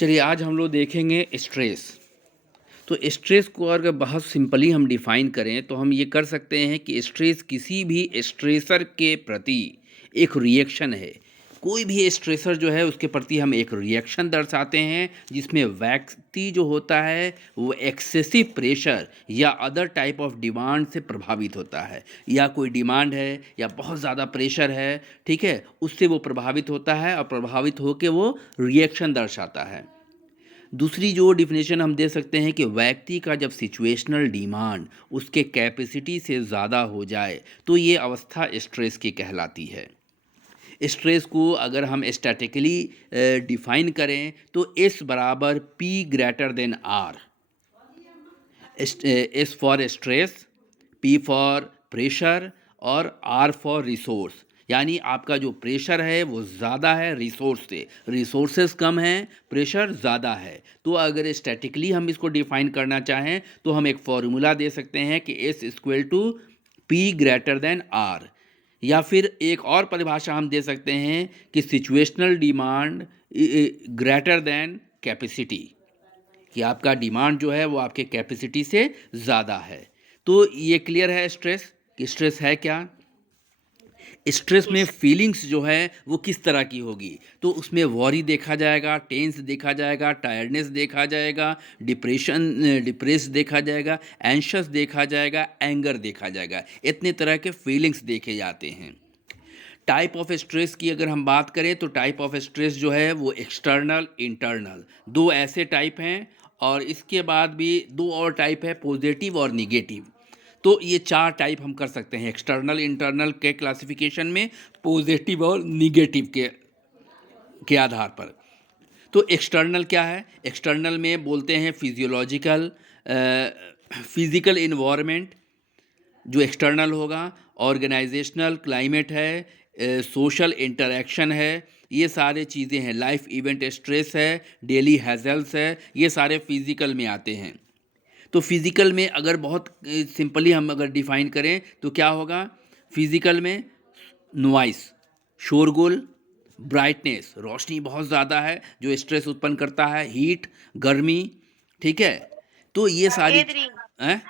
चलिए आज हम लोग देखेंगे स्ट्रेस। तो स्ट्रेस को अगर बहुत सिंपली हम डिफाइन करें तो हम ये कर सकते हैं कि स्ट्रेस किसी भी स्ट्रेसर के प्रति एक रिएक्शन है। कोई भी स्ट्रेसर जो है उसके प्रति हम एक रिएक्शन दर्शाते हैं जिसमें व्यक्ति जो होता है वो एक्सेसिव प्रेशर या अदर टाइप ऑफ डिमांड से प्रभावित होता है, या कोई डिमांड है या बहुत ज़्यादा प्रेशर है, ठीक है, उससे वो प्रभावित होता है और प्रभावित होकर वो रिएक्शन दर्शाता है। दूसरी जो डिफिनेशन हम दे सकते हैं कि व्यक्ति का जब सिचुएशनल डिमांड उसके कैपेसिटी से ज़्यादा हो जाए तो ये अवस्था स्ट्रेस की कहलाती है। स्ट्रेस को अगर हम स्टैटिकली डिफाइन करें तो एस बराबर P greater than R. S for stress, P for pressure और आर फॉर रिसोर्स। यानी आपका जो प्रेशर है वो ज़्यादा है रिसोर्स से, रिसोर्सेस कम हैं, प्रेशर ज़्यादा है। तो अगर स्टैटिकली हम इसको डिफाइन करना चाहें तो हम एक फॉर्मूला दे सकते हैं कि S equal to P greater than R, या फिर एक और परिभाषा हम दे सकते हैं कि situational demand greater than capacity, कि आपका डिमांड जो है वो आपके कैपेसिटी से ज़्यादा है। तो ये क्लियर है स्ट्रेस कि स्ट्रेस है क्या। स्ट्रेस में फीलिंग्स जो है वो किस तरह की होगी, तो उसमें वॉरी देखा जाएगा, टेंस देखा जाएगा, टायर्डनेस देखा जाएगा, डिप्रेस देखा जाएगा, एंशियस देखा जाएगा, एंगर देखा जाएगा। इतने तरह के फीलिंग्स देखे जाते हैं। टाइप ऑफ स्ट्रेस की अगर हम बात करें तो टाइप ऑफ स्ट्रेस जो है वो एक्सटर्नल, इंटरनल, दो ऐसे टाइप हैं। और इसके बाद भी दो और टाइप है, पॉजिटिव और निगेटिव। तो ये चार टाइप हम कर सकते हैं एक्सटर्नल इंटरनल के क्लासिफिकेशन में, पॉजिटिव और निगेटिव के आधार पर। तो एक्सटर्नल क्या है? एक्सटर्नल में बोलते हैं फिजियोलॉजिकल, फिजिकल इन्वायरमेंट जो एक्सटर्नल होगा, ऑर्गेनाइजेशनल क्लाइमेट है, सोशल इंटरेक्शन है, ये सारे चीज़ें हैं। लाइफ इवेंट स्ट्रेस है, डेली हैजल्स है, ये सारे फिजिकल में आते हैं। तो फिजिकल में अगर बहुत सिंपली हम अगर डिफाइन करें तो क्या होगा? फिजिकल में नॉइस, शोरगुल, ब्राइटनेस, रोशनी बहुत ज़्यादा है जो स्ट्रेस उत्पन्न करता है, हीट, गर्मी, ठीक है। तो ये सारी हैं,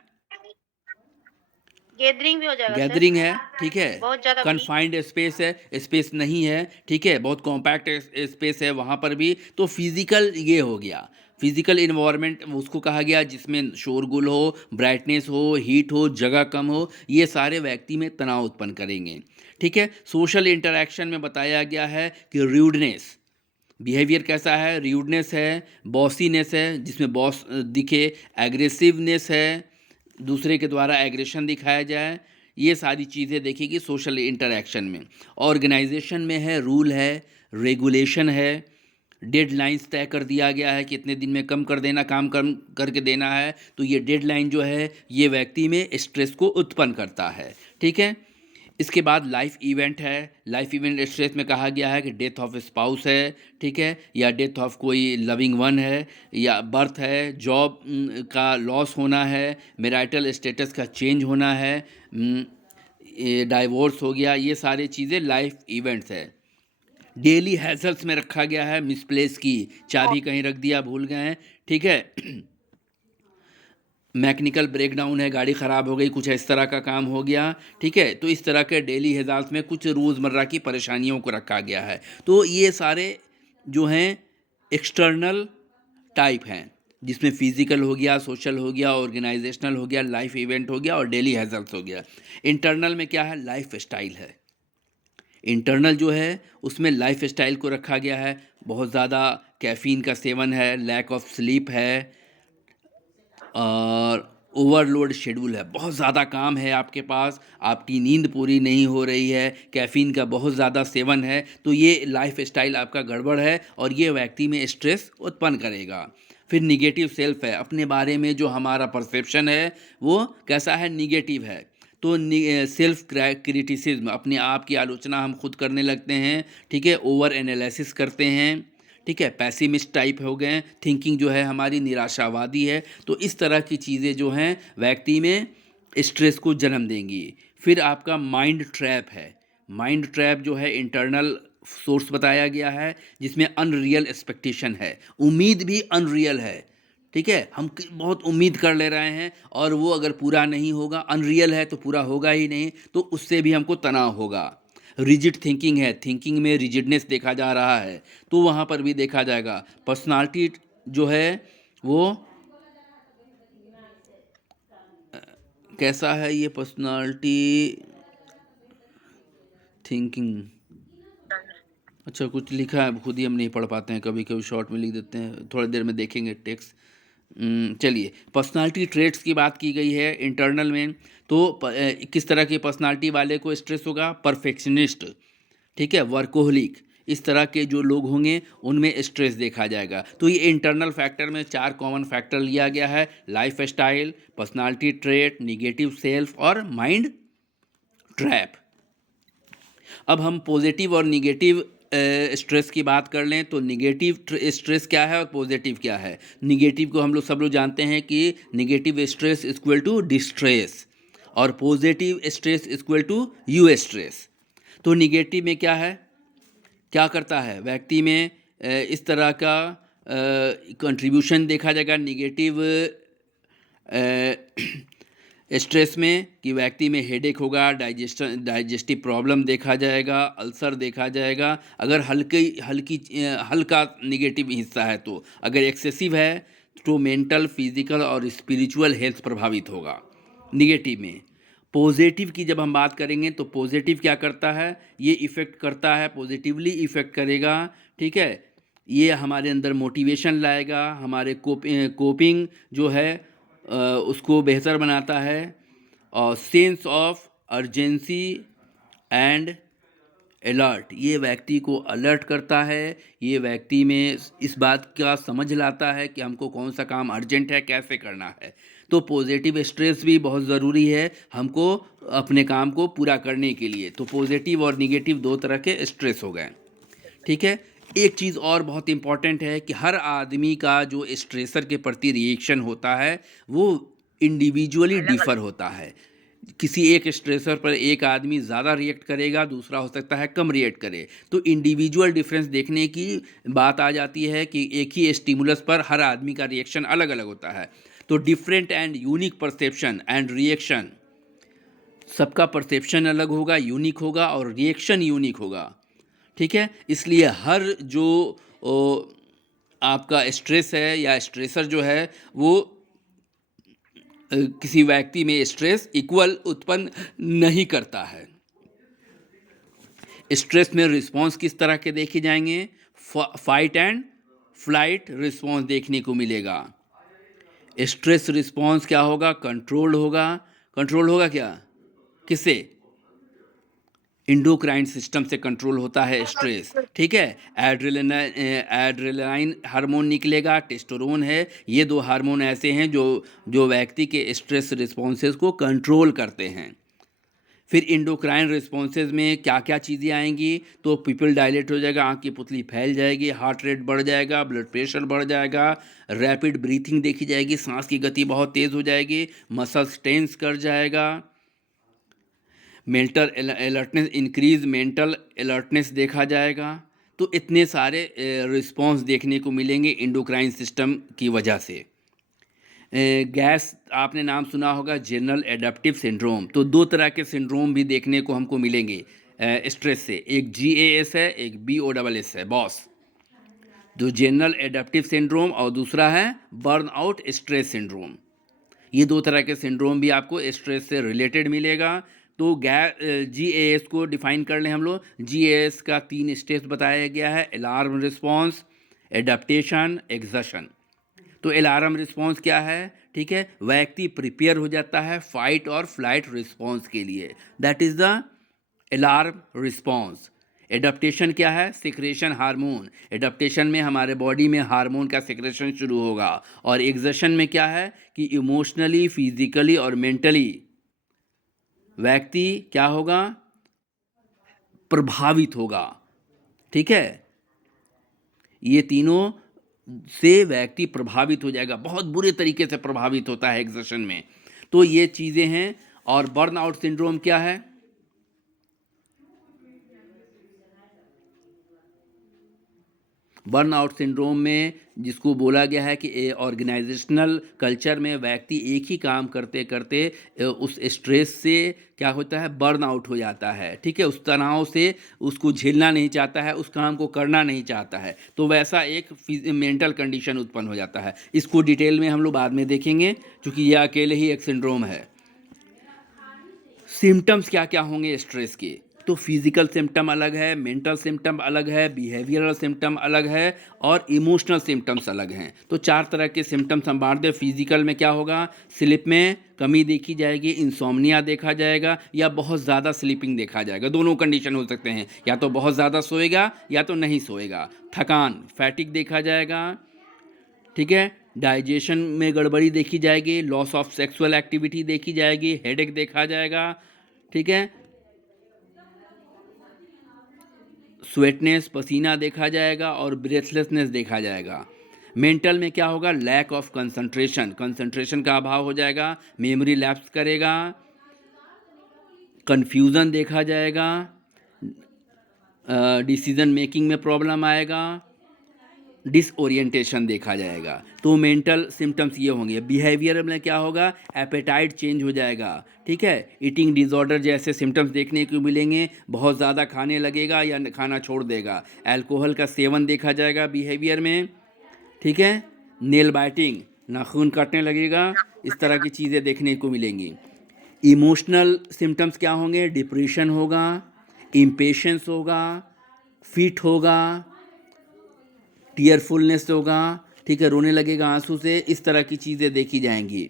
गैदरिंग भी हो जाएगा सर। गैदरिंग है, ठीक है, बहुत ज़्यादा भीड़। कन्फाइंड स्पेस है, स्पेस नहीं है, ठीक है, बहुत कॉम्पैक्ट स्पेस है वहाँ पर भी। तो फिजिकल ये हो गया, फिजिकल इन्वायरमेंट उसको कहा गया जिसमें शोरगुल हो, ब्राइटनेस हो, हीट हो, जगह कम हो, ये सारे व्यक्ति में तनाव उत्पन्न करेंगे, ठीक है। सोशल इंटरेक्शन में बताया गया है कि रूडनेस, बिहेवियर कैसा है, रूडनेस है, बॉसीनेस है जिसमें बॉस दिखे, एग्रेसिवनेस है, दूसरे के द्वारा एग्रेशन दिखाया जाए, ये सारी चीज़ें देखेगी सोशल इंटरेक्शन में। ऑर्गेनाइजेशन में है, रूल है, रेगुलेशन है, डेडलाइंस तय कर दिया गया है कि इतने दिन में कम कर देना, काम कम करके देना है। तो ये डेडलाइन जो है ये व्यक्ति में स्ट्रेस को उत्पन्न करता है, ठीक है। इसके बाद लाइफ इवेंट है। लाइफ इवेंट स्ट्रेस में कहा गया है कि डेथ ऑफ स्पाउस है, ठीक है, या डेथ ऑफ कोई लविंग वन है, या बर्थ है, जॉब का लॉस होना है, मैरिटल स्टेटस का चेंज होना है, डाइवोर्स हो गया, ये सारी चीज़ें लाइफ इवेंट्स है। डेली हैजल्स में रखा गया है, मिसप्लेस की चाबी कहीं रख दिया, भूल गए हैं, ठीक है, मैकेनिकल ब्रेकडाउन है, गाड़ी ख़राब हो गई, कुछ इस तरह का काम हो गया, ठीक है। तो इस तरह के डेली हेजाल्स में कुछ रोज़मर्रा की परेशानियों को रखा गया है। तो ये सारे जो हैं एक्सटर्नल टाइप हैं जिसमें फिजिकल हो गया, सोशल हो गया, ऑर्गेनाइजेशनल हो गया, लाइफ इवेंट हो गया और डेली हेजल्स हो गया। इंटरनल में क्या है? लाइफ स्टाइल है। इंटरनल जो है उसमें लाइफ स्टाइल को रखा गया है, बहुत ज़्यादा कैफ़ीन का सेवन है, लैक ऑफ स्लीप है, और ओवरलोड शेड्यूल है, बहुत ज़्यादा काम है आपके पास, आपकी नींद पूरी नहीं हो रही है, कैफ़ीन का बहुत ज़्यादा सेवन है, तो ये लाइफ स्टाइल आपका गड़बड़ है और ये व्यक्ति में स्ट्रेस उत्पन्न करेगा। फिर निगेटिव सेल्फ है, अपने बारे में जो हमारा परसेप्शन है वो कैसा है? निगेटिव है। तो सेल्फ क्रिटिसिज्म, अपने आप की आलोचना हम खुद करने लगते हैं, ठीक है, ओवर एनालिसिस करते हैं, ठीक है, पैसिमिस्ट टाइप हो गए, थिंकिंग जो है हमारी निराशावादी है। तो इस तरह की चीज़ें जो हैं व्यक्ति में स्ट्रेस को जन्म देंगी। फिर आपका माइंड ट्रैप है। माइंड ट्रैप जो है इंटरनल सोर्स बताया गया है जिसमें अनरियल एक्सपेक्टेशन है, उम्मीद भी अनरियल है। ठीक है, हम बहुत उम्मीद कर ले रहे हैं और वो अगर पूरा नहीं होगा, अनरियल है तो पूरा होगा ही नहीं, तो उससे भी हमको तनाव होगा। रिजिड थिंकिंग है, थिंकिंग में रिजिडनेस देखा जा रहा है, तो वहाँ पर भी देखा जाएगा। पर्सनालिटी जो है वो कैसा है, ये पर्सनालिटी थिंकिंग, अच्छा कुछ लिखा है, खुद ही हम नहीं पढ़ पाते हैं, कभी कभी शॉर्ट में लिख देते हैं, थोड़ी देर में देखेंगे टेक्स्ट। चलिए, पर्सनालिटी ट्रेट्स की बात की गई है इंटरनल में, तो किस तरह की पर्सनालिटी वाले को स्ट्रेस होगा? परफेक्शनिस्ट, ठीक है, वर्कोहलिक, इस तरह के जो लोग होंगे उनमें स्ट्रेस देखा जाएगा। तो ये इंटरनल फैक्टर में 4 कॉमन फैक्टर लिया गया है: life style, personality trait, negative self और माइंड ट्रैप। अब हम पॉजिटिव और निगेटिव स्ट्रेस की बात कर लें, तो निगेटिव स्ट्रेस क्या है और पॉजिटिव क्या है। निगेटिव को हम लोग सब लोग जानते हैं कि negative stress equal to distress और positive stress equal to eustress. तो निगेटिव में क्या है, क्या करता है व्यक्ति में इस तरह का कंट्रीब्यूशन देखा जाएगा निगेटिव स्ट्रेस में, कि व्यक्ति में हेडेक होगा, डाइजेस्टिव प्रॉब्लम देखा जाएगा, अल्सर देखा जाएगा, अगर हल्का निगेटिव हिस्सा है तो। अगर एक्सेसिव है तो मेंटल, फिजिकल और स्पिरिचुअल हेल्थ प्रभावित होगा निगेटिव में। पॉजिटिव की जब हम बात करेंगे तो पॉजिटिव क्या करता है, ये इफ़ेक्ट करता है, पॉजिटिवली इफ़ेक्ट करेगा, ठीक है। ये हमारे अंदर मोटिवेशन लाएगा, हमारे कोपिंग जो है उसको बेहतर बनाता है, और sense of urgency and alert, ये व्यक्ति को अलर्ट करता है, ये व्यक्ति में इस बात का समझ लाता है कि हमको कौन सा काम अर्जेंट है, कैसे करना है। तो पॉजिटिव स्ट्रेस भी बहुत ज़रूरी है हमको अपने काम को पूरा करने के लिए। तो पॉजिटिव और निगेटिव 2 तरह के स्ट्रेस हो गए, ठीक है। एक चीज़ और बहुत इम्पॉर्टेंट है कि हर आदमी का जो स्ट्रेसर के प्रति रिएक्शन होता है वो इंडिविजुअली डिफ़र होता है। किसी एक स्ट्रेसर पर एक आदमी ज़्यादा रिएक्ट करेगा, दूसरा हो सकता है कम रिएक्ट करे। तो इंडिविजुअल डिफरेंस देखने की बात आ जाती है कि एक ही स्टिमुलस पर हर आदमी का रिएक्शन अलग अलग होता है। तो different and unique perception and reaction, सबका परसेप्शन अलग होगा, यूनिक होगा, और रिएक्शन यूनिक होगा, ठीक है। इसलिए हर जो आपका स्ट्रेस है या स्ट्रेसर जो है वो किसी व्यक्ति में स्ट्रेस इक्वल उत्पन्न नहीं करता है। स्ट्रेस में रिस्पांस किस तरह के देखे जाएंगे? फाइट एंड फ्लाइट रिस्पांस देखने को मिलेगा। स्ट्रेस रिस्पांस क्या होगा? कंट्रोल होगा। कंट्रोल होगा क्या? किससे? इंडोक्राइन सिस्टम से कंट्रोल होता है स्ट्रेस, ठीक है। एड्रेनालाइन हार्मोन निकलेगा, टेस्टोरोन है, ये 2 हार्मोन ऐसे हैं जो व्यक्ति के स्ट्रेस रिस्पॉन्सेज को कंट्रोल करते हैं। फिर इंडोक्राइन रिस्पॉन्सेज में क्या क्या चीज़ें आएंगी? तो पिपल डायलेट हो जाएगा, आँख की पुतली फैल जाएगी, हार्ट रेट बढ़ जाएगा, ब्लड प्रेशर बढ़ जाएगा, रैपिड ब्रीथिंग देखी जाएगी, सांस की गति बहुत तेज़ हो जाएगी, मसल्स टेंस कर जाएगा, mental alertness increase, mental alertness देखा जाएगा। तो इतने सारे रिस्पॉन्स देखने को मिलेंगे इंडोक्राइन सिस्टम की वजह से। गैस आपने नाम सुना होगा, जनरल एडेप्टिव सिंड्रोम। तो 2 तरह के सिंड्रोम भी देखने को हमको मिलेंगे स्ट्रेस से, एक GAS है, एक BOSS है, बॉस। जो जनरल एडेप्टिव सिंड्रोम और दूसरा है बर्नआउट स्ट्रेस सिंड्रोम। ये 2 तरह के सिंड्रोम भी आपको स्ट्रेस से रिलेटेड मिलेगा। तो GAS को डिफाइन कर लें हम लोग। GAS का 3 स्टेज बताया गया है: अलार्म रिस्पॉन्स, एडेप्टेशन, एक्सर्शन। तो अलार्म रिस्पॉन्स क्या है? ठीक है, व्यक्ति प्रिपेयर हो जाता है फाइट और फ्लाइट रिस्पॉन्स के लिए, that is the alarm response. Adaptation क्या है? सिक्रेशन हार्मोन, एडेप्टेशन में हमारे बॉडी में हार्मोन का सिक्रेशन शुरू होगा। और एक्सर्शन में क्या है कि इमोशनली, फिजिकली और मेंटली व्यक्ति क्या होगा? प्रभावित होगा, ठीक है। ये तीनों से व्यक्ति प्रभावित हो जाएगा, बहुत बुरे तरीके से प्रभावित होता है एक्सर्शन में। तो ये चीज़ें हैं। और बर्नआउट सिंड्रोम क्या है? बर्नआउट सिंड्रोम में जिसको बोला गया है कि ऑर्गेनाइजेशनल कल्चर में व्यक्ति एक ही काम करते करते उस स्ट्रेस से क्या होता है, बर्नआउट हो जाता है। ठीक है, उस तनाव से उसको झेलना नहीं चाहता है, उस काम को करना नहीं चाहता है, तो वैसा एक मेंटल कंडीशन उत्पन्न हो जाता है। इसको डिटेल में हम लोग बाद में देखेंगे, क्योंकि यह अकेले ही एक सिंड्रोम है। सिम्टम्स क्या क्या होंगे स्ट्रेस के? तो फिजिकल सिम्टम अलग है, मेंटल सिम्टम अलग है, बिहेवियरल सिम्टम अलग है और इमोशनल सिम्टम्स अलग हैं। तो 4 तरह के सिम्टम्स हम बांट दें। फिजिकल में क्या होगा, स्लीप में कमी देखी जाएगी, इंसोम्निया देखा जाएगा या बहुत ज़्यादा स्लीपिंग देखा जाएगा। दोनों कंडीशन हो सकते हैं, या तो बहुत ज़्यादा सोएगा या तो नहीं सोएगा। थकान, फैटिक देखा जाएगा। ठीक है, डाइजेशन में गड़बड़ी देखी जाएगी, लॉस ऑफ सेक्सुअल एक्टिविटी देखी जाएगी, हेडेक देखा जाएगा। ठीक है, स्वेटनेस, पसीना देखा जाएगा और ब्रेथलेसनेस देखा जाएगा। मेंटल में क्या होगा, लैक ऑफ कंसंट्रेशन, कंसंट्रेशन का अभाव हो जाएगा, मेमोरी लैप्स करेगा, कन्फ्यूज़न देखा जाएगा, डिसीजन मेकिंग में प्रॉब्लम आएगा, डिसओरिएंटेशन देखा जाएगा। तो मेंटल सिम्टम्स ये होंगे। बिहेवियर में क्या होगा, एपेटाइट चेंज हो जाएगा। ठीक है, ईटिंग डिसऑर्डर जैसे सिम्टम्स देखने को मिलेंगे, बहुत ज़्यादा खाने लगेगा या खाना छोड़ देगा। अल्कोहल का सेवन देखा जाएगा बिहेवियर में। ठीक है, नेल बाइटिंग, नाखून काटने लगेगा, इस तरह की चीज़ें देखने को मिलेंगी। इमोशनल सिम्टम्स क्या होंगे, डिप्रेशन होगा, इम्पेशेंस होगा, फिट होगा, टीयरफुलनेस होगा। ठीक है, रोने लगेगा आंसू से, इस तरह की चीज़ें देखी जाएंगी।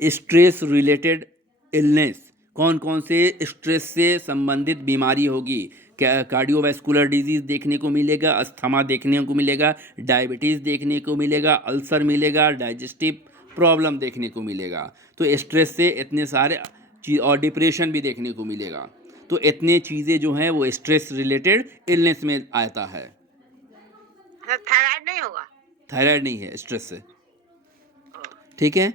स्ट्रेस रिलेटेड इलनेस, कौन कौन से स्ट्रेस से संबंधित बीमारी होगी, क्या कार्डियोवैस्कुलर डिजीज़ देखने को मिलेगा, अस्थमा देखने को मिलेगा, डायबिटीज़ देखने को मिलेगा, अल्सर मिलेगा, डाइजेस्टिव प्रॉब्लम देखने को मिलेगा। तो स्ट्रेस से इतने सारे चीज़, और डिप्रेशन भी देखने को मिलेगा। तो इतने चीज़ें जो हैं वो स्ट्रेस रिलेटेड इलनेस में आता है। थायराइड नहीं होगा? थायराइड नहीं है, स्ट्रेस से। ठीक है,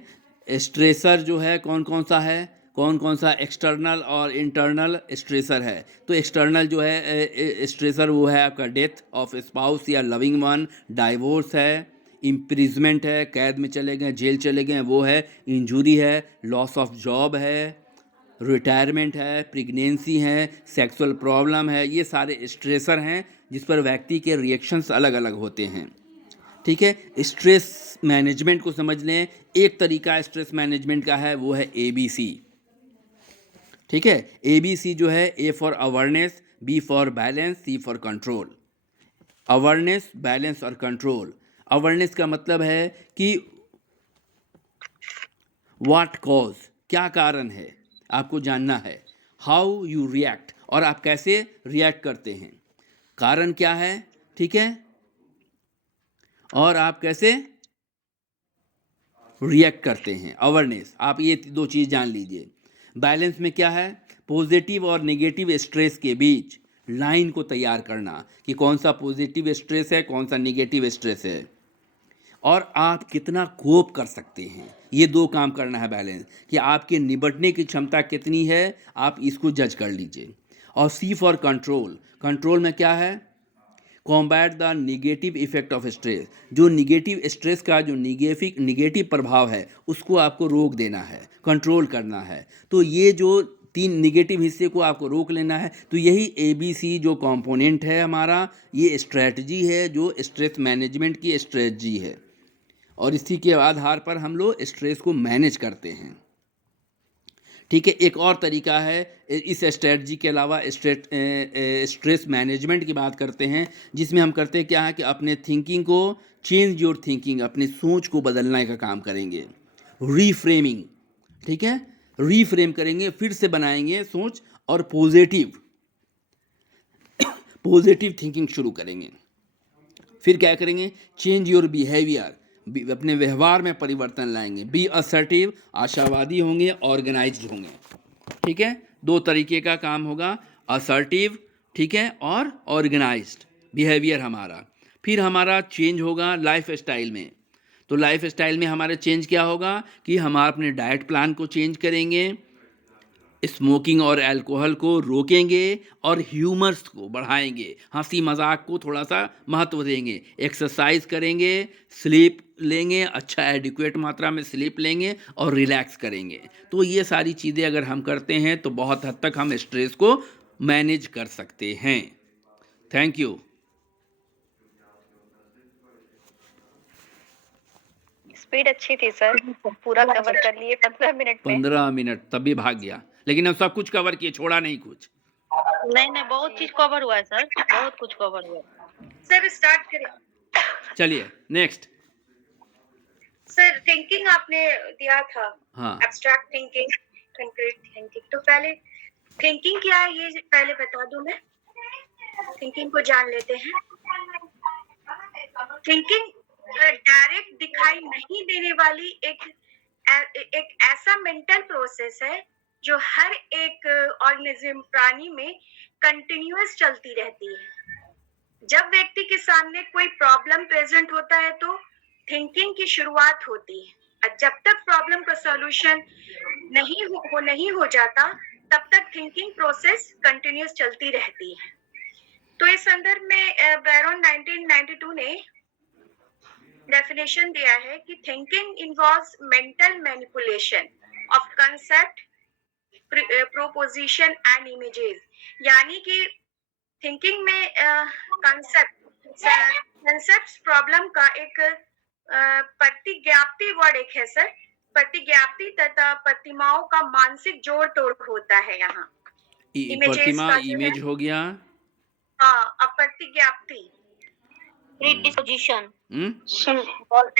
स्ट्रेसर जो है कौन कौन सा है, कौन कौन सा एक्सटर्नल और इंटरनल स्ट्रेसर है। तो एक्सटर्नल जो है स्ट्रेसर वो है आपका डेथ ऑफ स्पाउस या लविंग वन, डाइवोर्स है, इम्प्रिजमेंट है, कैद में चले गए, जेल चले गए वो है, इंजरी है, लॉस ऑफ जॉब है, रिटायरमेंट है, प्रेगनेंसी है, सेक्सुअल प्रॉब्लम है। ये सारे स्ट्रेसर हैं जिस पर व्यक्ति के रिएक्शंस अलग अलग होते हैं। ठीक है, स्ट्रेस मैनेजमेंट को समझ लें। एक तरीका स्ट्रेस मैनेजमेंट का है, वो है ABC। ठीक है, ABC जो है, A for awareness, B for balance, C for control. Awareness, balance और कंट्रोल। अवेयरनेस का मतलब है कि व्हाट कॉज, क्या कारण है, आपको जानना है। हाउ यू रिएक्ट, और आप कैसे रिएक्ट करते हैं, कारण क्या है। ठीक है, और आप कैसे रिएक्ट करते हैं, अवेयरनेस। आप ये 2 चीज़ जान लीजिए। बैलेंस में क्या है, पॉजिटिव और नेगेटिव स्ट्रेस के बीच लाइन को तैयार करना कि कौन सा पॉजिटिव स्ट्रेस है, कौन सा नेगेटिव स्ट्रेस है, और आप कितना कोप कर सकते हैं। ये 2 काम करना है बैलेंस, कि आपके निपटने की क्षमता कितनी है, आप इसको जज कर लीजिए। और C फॉर कंट्रोल, कंट्रोल में क्या है, combat the negative effect of stress. जो निगेटिव स्ट्रेस का जो निगेटिव प्रभाव है उसको आपको रोक देना है, कंट्रोल करना है। तो ये जो 3 निगेटिव हिस्से को आपको रोक लेना है। तो यही ABC जो कंपोनेंट है हमारा, ये स्ट्रेटजी है जो स्ट्रेस मैनेजमेंट की स्ट्रेटजी है, और इसी के आधार पर हम लोग स्ट्रेस को मैनेज करते हैं। ठीक है, एक और तरीका है, इस स्ट्रेटजी के अलावा स्ट्रेस मैनेजमेंट की बात करते हैं, जिसमें हम करते हैं क्या है कि अपने थिंकिंग को, चेंज योर थिंकिंग, अपनी सोच को बदलने का काम करेंगे। रीफ्रेमिंग, ठीक है, रीफ्रेम करेंगे, फिर से बनाएंगे सोच, और पॉजिटिव थिंकिंग शुरू करेंगे। फिर क्या करेंगे, चेंज योर बिहेवियर, अपने व्यवहार में परिवर्तन लाएंगे। बी असर्टिव, आशावादी होंगे, ऑर्गेनाइज्ड होंगे। ठीक है, 2 तरीके का काम होगा, असर्टिव, ठीक है, और ऑर्गेनाइज्ड बिहेवियर हमारा। फिर हमारा चेंज होगा लाइफ स्टाइल में। तो लाइफ स्टाइल में हमारा चेंज क्या होगा कि हम अपने डाइट प्लान को चेंज करेंगे, स्मोकिंग और अल्कोहल को रोकेंगे और ह्यूमर्स को बढ़ाएंगे, हंसी मजाक को थोड़ा सा महत्व देंगे, एक्सरसाइज करेंगे, स्लीप लेंगे, अच्छा एडिक्वेट मात्रा में स्लीप लेंगे और रिलैक्स करेंगे। तो ये सारी चीज़ें अगर हम करते हैं तो बहुत हद तक हम स्ट्रेस को मैनेज कर सकते हैं। Thank you. स्पीड अच्छी थी सर, पूरा कवर कर लिए 15 मिनट में। 15 मिनट तब भी भाग गया, लेकिन हम सब कुछ कवर किए, छोड़ा नहीं कुछ। नहीं बहुत चीज कवर हुआ है सर, बहुत कुछ कवर हुआ है। सर स्टार्ट करें। चलिए नेक्स्ट। सर थिंकिंग आपने दिया था, हाँ, एब्स्ट्रैक्ट थिंकिंग, कंक्रीट थिंकिंग। तो पहले थिंकिंग क्या है ये पहले बता दूं मैं, थिंकिंग को जान लेते हैं। थिंकिंग डायरेक्ट दिखाई नहीं देने वाली एक ऐसा मेंटल प्रोसेस है जो हर एक ऑर्गेनिज्म प्राणी में कंटिन्यूअस चलती रहती है। जब व्यक्ति के सामने कोई प्रॉब्लम प्रेजेंट होता है तो थिंकिंग की शुरुआत होती है, और जब तक प्रॉब्लम का सॉल्यूशन नहीं हो जाता तब तक थिंकिंग प्रोसेस कंटिन्यूअस चलती रहती है। तो इस संदर्भ में बैरोन 1992 ने डेफिनेशन दिया है कि thinking involves mental manipulation of concept, proposition and images. यानी कि थिंकिंग में कंसेप्ट प्रॉब्लम का एक प्रतिज्ञाप्ति वर्ड एक है सर, प्रतिज्ञाप्ति तथा प्रतिमाओं का मानसिक जोड़ तोड़ होता है। यहाँ प्रतिमा इमेज हो गया, हाँ, प्रतिज्ञाप्ति प्रीडिस्पोजिशन, सिंबल,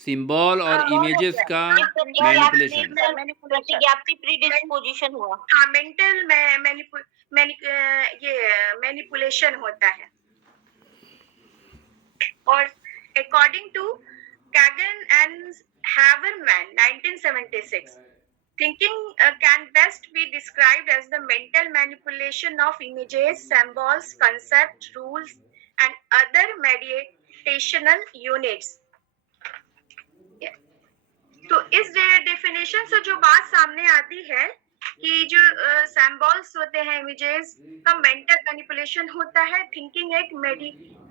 सिंबल और इमेजेस का मैनिपुलेशन। प्रतिज्ञाप्ति प्रीडिस्पोजिशन हुआ। हाँ, मेंटल ये मैनिपुलेशन होता है। और according to Kagan and Havemann 1976, thinking can best be described as the mental manipulation of images, symbols, concepts, rules and other meditational units. तो इस डेफिनेशन से जो बात सामने आती है कि जो सिंबल्स होते हैं, इमेजेस का मेंटल मैनिपुलेशन होता है, थिंकिंग एक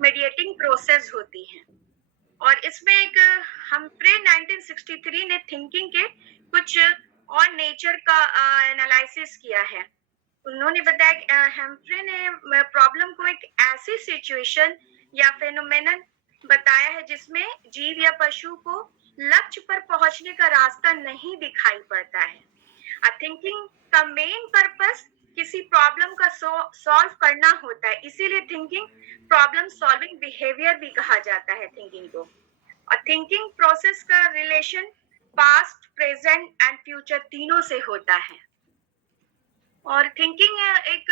मेडिएटिंग प्रोसेस होती है। और इसमें एक हम्फ्रे 1963 ने थिंकिंग के कुछ और नेचर का एनालिसिस किया है। उन्होंने बताया कि हम्फ्रे ने प्रॉब्लम को एक ऐसी सिचुएशन या फेनोमेनन बताया है जिसमें जीव या पशु को लक्ष्य पर पहुंचने का रास्ता नहीं दिखाई पड़ता है। थिंकिंग का मेन पर्पस किसी प्रॉब्लम का सॉल्व करना होता है, इसीलिए थिंकिंग प्रॉब्लम सॉल्विंग बिहेवियर भी कहा जाता है थिंकिंग को। और थिंकिंग प्रोसेस का relation past, present and future तीनों से होता है। और थिंकिंग एक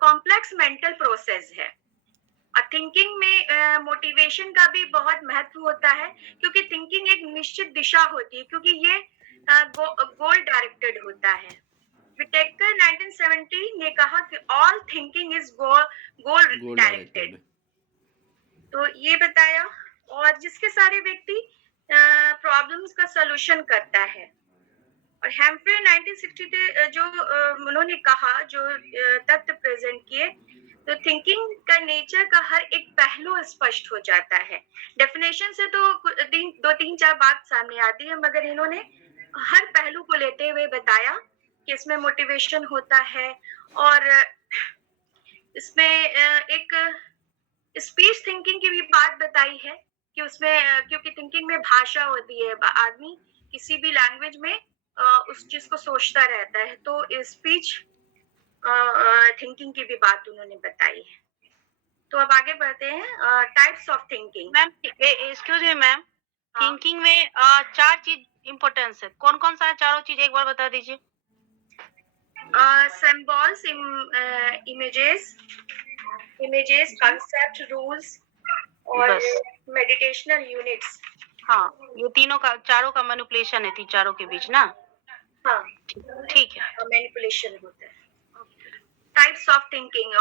कॉम्प्लेक्स मेंटल प्रोसेस है। और थिंकिंग में मोटिवेशन का भी बहुत महत्व होता है, क्योंकि थिंकिंग एक निश्चित दिशा होती है, क्योंकि ये गोल डायरेक्टेड होता है। विटेकर 1970 ने कहा कि all thinking is goal directed. तो ये बताया। और जिसके सारे व्यक्ति प्रॉब्लम्स का सॉल्यूशन करता है। और हम्फ्रे 1960 जो उन्होंने कहा, जो तथ्य प्रेजेंट किए, तो थिंकिंग का नेचर का हर एक पहलू स्पष्ट हो जाता है। डेफिनेशन से तो दो तीन चार बात सामने आती है, मगर इन्होंने हर पहलू को लेते हुए बताया कि इसमें मोटिवेशन होता है। और इसमें एक स्पीच थिंकिंग की भी बात बताई है कि उसमें, क्योंकि थिंकिंग में भाषा होती है, आदमी किसी भी लैंग्वेज में उस चीज को सोचता रहता है, तो स्पीच थिंकिंग की भी बात उन्होंने बताई है। तो अब आगे बढ़ते हैं types of thinking. Ma'am excuse me ma'am, thinking में चार चीज इम्पोर्टेंस है, कौन कौन सा है चारों चीज एक बार बता दीजिए। सिंबल्स, इमेजेस, कंसेप्ट, रूल्स और मेडिटेशनल यूनिट्स। हाँ, ये तीनों का, चारों का मैनिपुलेशन है, तीन चारों के बीच ना। हाँ ठीक है, मैनिपुलेशन होता है। Types of thinking,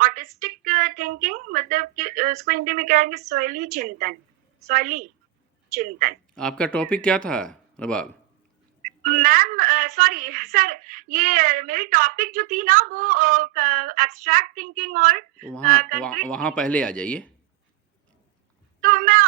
autistic thinking मतलब कि इसको हिंदी में कहेंगे सोयली चिंतन। सोयली चिंतन। आपका टॉपिक क्या था रबाब? मैम सॉरी सर, ये मेरी टॉपिक जो थी ना वो एब्स्ट्रैक्ट थिंकिंग और तो वहाँ वहाँ कंक्रीट वहाँ थिंकिंग। पहले आ जाइए। तो मैं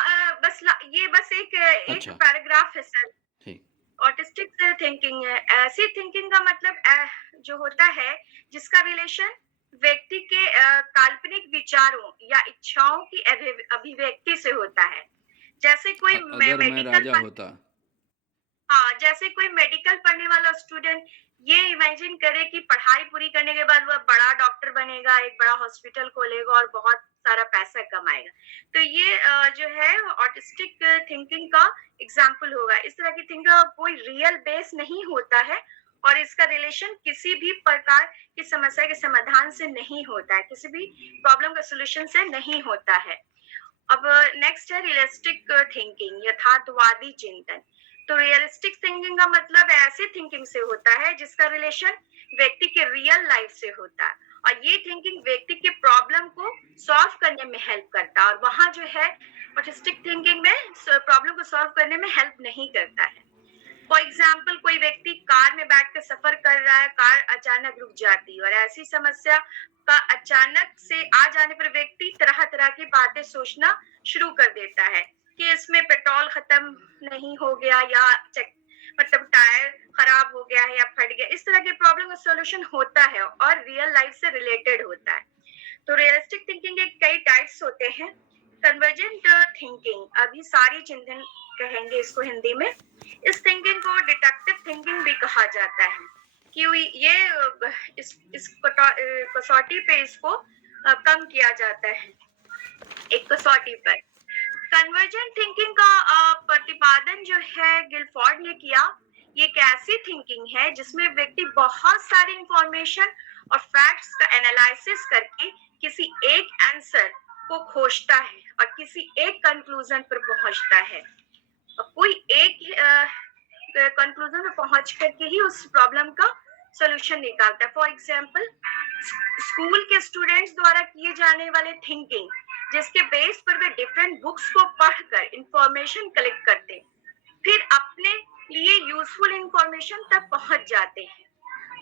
ये बस एक अच्छा, पैराग्राफ है सर। ठीक। ऑटिस्टिक थिंकिंग है ऐसी थिंकिंग का मतलब जो होता है जिसका रिलेशन व्यक्ति के काल्पनिक विचारों या इच्छाओं की अभिव्यक्ति से होता है। जैसे कोई अगर मैं मेडिकल राजा होता। हाँ, जैसे कोई मेडिकल पढ़ने वाला स्टूडेंट ये इमेजिन करे कि पढ़ाई पूरी करने के बाद वह बड़ा डॉक्टर बनेगा, एक बड़ा हॉस्पिटल खोलेगा और बहुत सारा पैसा कमाएगा। तो ये जो है ऑटिस्टिक थिंकिंग का एग्जाम्पल होगा। इस तरह की थिंकिंग का कोई रियल बेस नहीं होता है और इसका रिलेशन किसी भी प्रकार की समस्या के समाधान से नहीं होता है, किसी भी प्रॉब्लम का सॉल्यूशन से नहीं होता है। अब नेक्स्ट है रियलिस्टिक थिंकिंग, यथार्थवादी चिंतन। तो रियलिस्टिक थिंकिंग का मतलब ऐसी थिंकिंग से होता है जिसका रिलेशन व्यक्ति के रियल लाइफ से होता है और ये थिंकिंग व्यक्ति के प्रॉब्लम को सॉल्व करने में हेल्प करता है और वहां जो है ऑटिस्टिक थिंकिंग में प्रॉब्लम को सॉल्व करने में हेल्प नहीं करता है। फॉर एग्जाम्पल कोई व्यक्ति कार में बैठ कर सफर कर रहा है, कार अचानक रुक जाती है और ऐसी समस्या का अचानक से आ जाने पर व्यक्ति तरह तरह की बातें सोचना शुरू कर देता है कि इसमें पेट्रोल खत्म नहीं हो गया या मतलब टायर खराब हो गया है या फट गया। इस तरह के प्रॉब्लम का सॉल्यूशन होता है और रियल लाइफ से रिलेटेड होता है। तो रियलिस्टिक थिंकिंग के कई टाइप्स होते हैं। कन्वर्जेंट थिंकिंग, अभी सारी चिंतन कहेंगे इसको हिंदी में। इस थिंकिंग को डिडक्टिव थिंकिंग भी कहा जाता है कि ये इस कसौटी पे इसको कम किया जाता है, एक कसौटी पर। कन्वर्जेंट थिंकिंग का प्रतिपादन जो है गिलफोर्ड ने किया। ये एक ऐसी थिंकिंग है जिसमें व्यक्ति बहुत सारी इंफॉर्मेशन और फैक्ट्स का एनालिसिस करके किसी एक आंसर को खोजता है और किसी एक कंक्लूजन पर पहुंचता है और कोई एक कंक्लूजन में पहुंच करके ही उस प्रॉब्लम का सॉल्यूशन निकालता है। फॉर एग्जांपल स्कूल के स्टूडेंट्स द्वारा किए जाने वाले थिंकिंग जिसके बेस पर वे डिफरेंट बुक्स को पढ़कर इंफॉर्मेशन कलेक्ट करते हैं, फिर अपने लिए यूजफुल इंफॉर्मेशन तक पहुंच जाते हैं।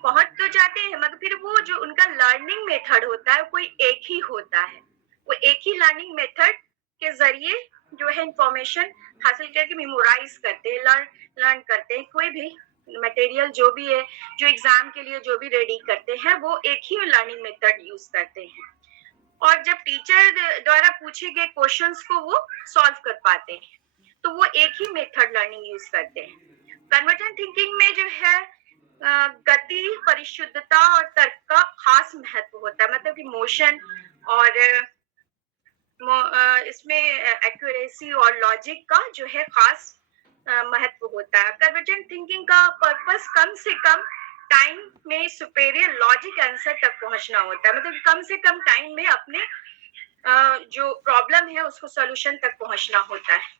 पहुंच तो जाते हैं मगर फिर वो जो उनका लर्निंग मेथड होता है कोई एक ही होता है। वो एक ही लर्निंग मेथड के जरिए जो है इंफॉर्मेशन हासिल करके मेमोराइज करते हैं, लर्न करते हैं। कोई भी मटेरियल जो भी है, जो एग्जाम के लिए जो भी रेडी करते हैं, वो एक ही लर्निंग मेथड यूज करते हैं और जब टीचर द्वारा पूछे गए क्वेश्चंस को वो सॉल्व कर पाते हैं। तो वो एक ही मेथड लर्निंग यूज करते हैं। कन्वर्जेंट थिंकिंग में जो है गति, परिशुद्धता और तर्क का खास महत्व होता है, मतलब कि मोशन और इसमें एक्यूरेसी और लॉजिक का जो है खास महत्व होता है। कन्वर्जेंट थिंकिंग का पर्पस कम से कम टाइम में सुपेरियर लॉजिक आंसर तक पहुंचना होता है, मतलब कम से कम टाइम में अपने जो प्रॉब्लम है उसको सॉल्यूशन तक पहुंचना होता है।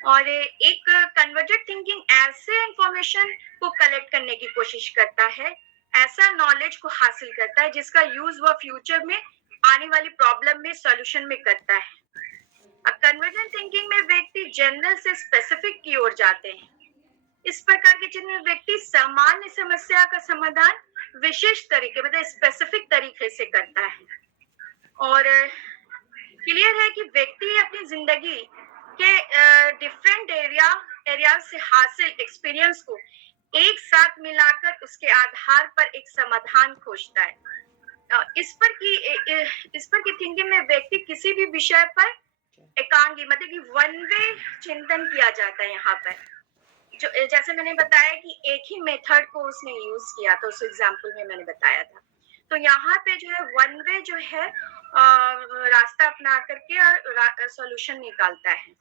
और एक कन्वर्जेंट थिंकिंग ऐसे इंफॉर्मेशन को कलेक्ट करने की कोशिश करता है, ऐसा नॉलेज को हासिल करता है जिसका यूज वह फ्यूचर में आने वाली प्रॉब्लम में सॉल्यूशन में करता है। कन्वर्जेंट थिंकिंग में व्यक्ति जनरल से स्पेसिफिक की ओर जाते हैं। इस प्रकार के जिनमें व्यक्ति सामान्य समस्या का समाधान विशेष तरीके मतलब स्पेसिफिक तरीके से करता है और क्लियर है कि व्यक्ति अपनी जिंदगी के डिफरेंट एरिया से हासिल एक्सपीरियंस को एक साथ मिलाकर उसके आधार पर एक समाधान खोजता है। इस पर की थिंकिंग में व्यक्ति किसी भी विषय पर एकांगी मतलब कि वन वे चिंतन किया जाता है। यहाँ पर जो जैसे मैंने बताया कि एक ही मेथड को उसने यूज किया था, उस एग्जाम्पल में मैंने बताया था। तो यहाँ पे जो है वन वे जो है रास्ता अपना करके सॉल्यूशन निकालता है।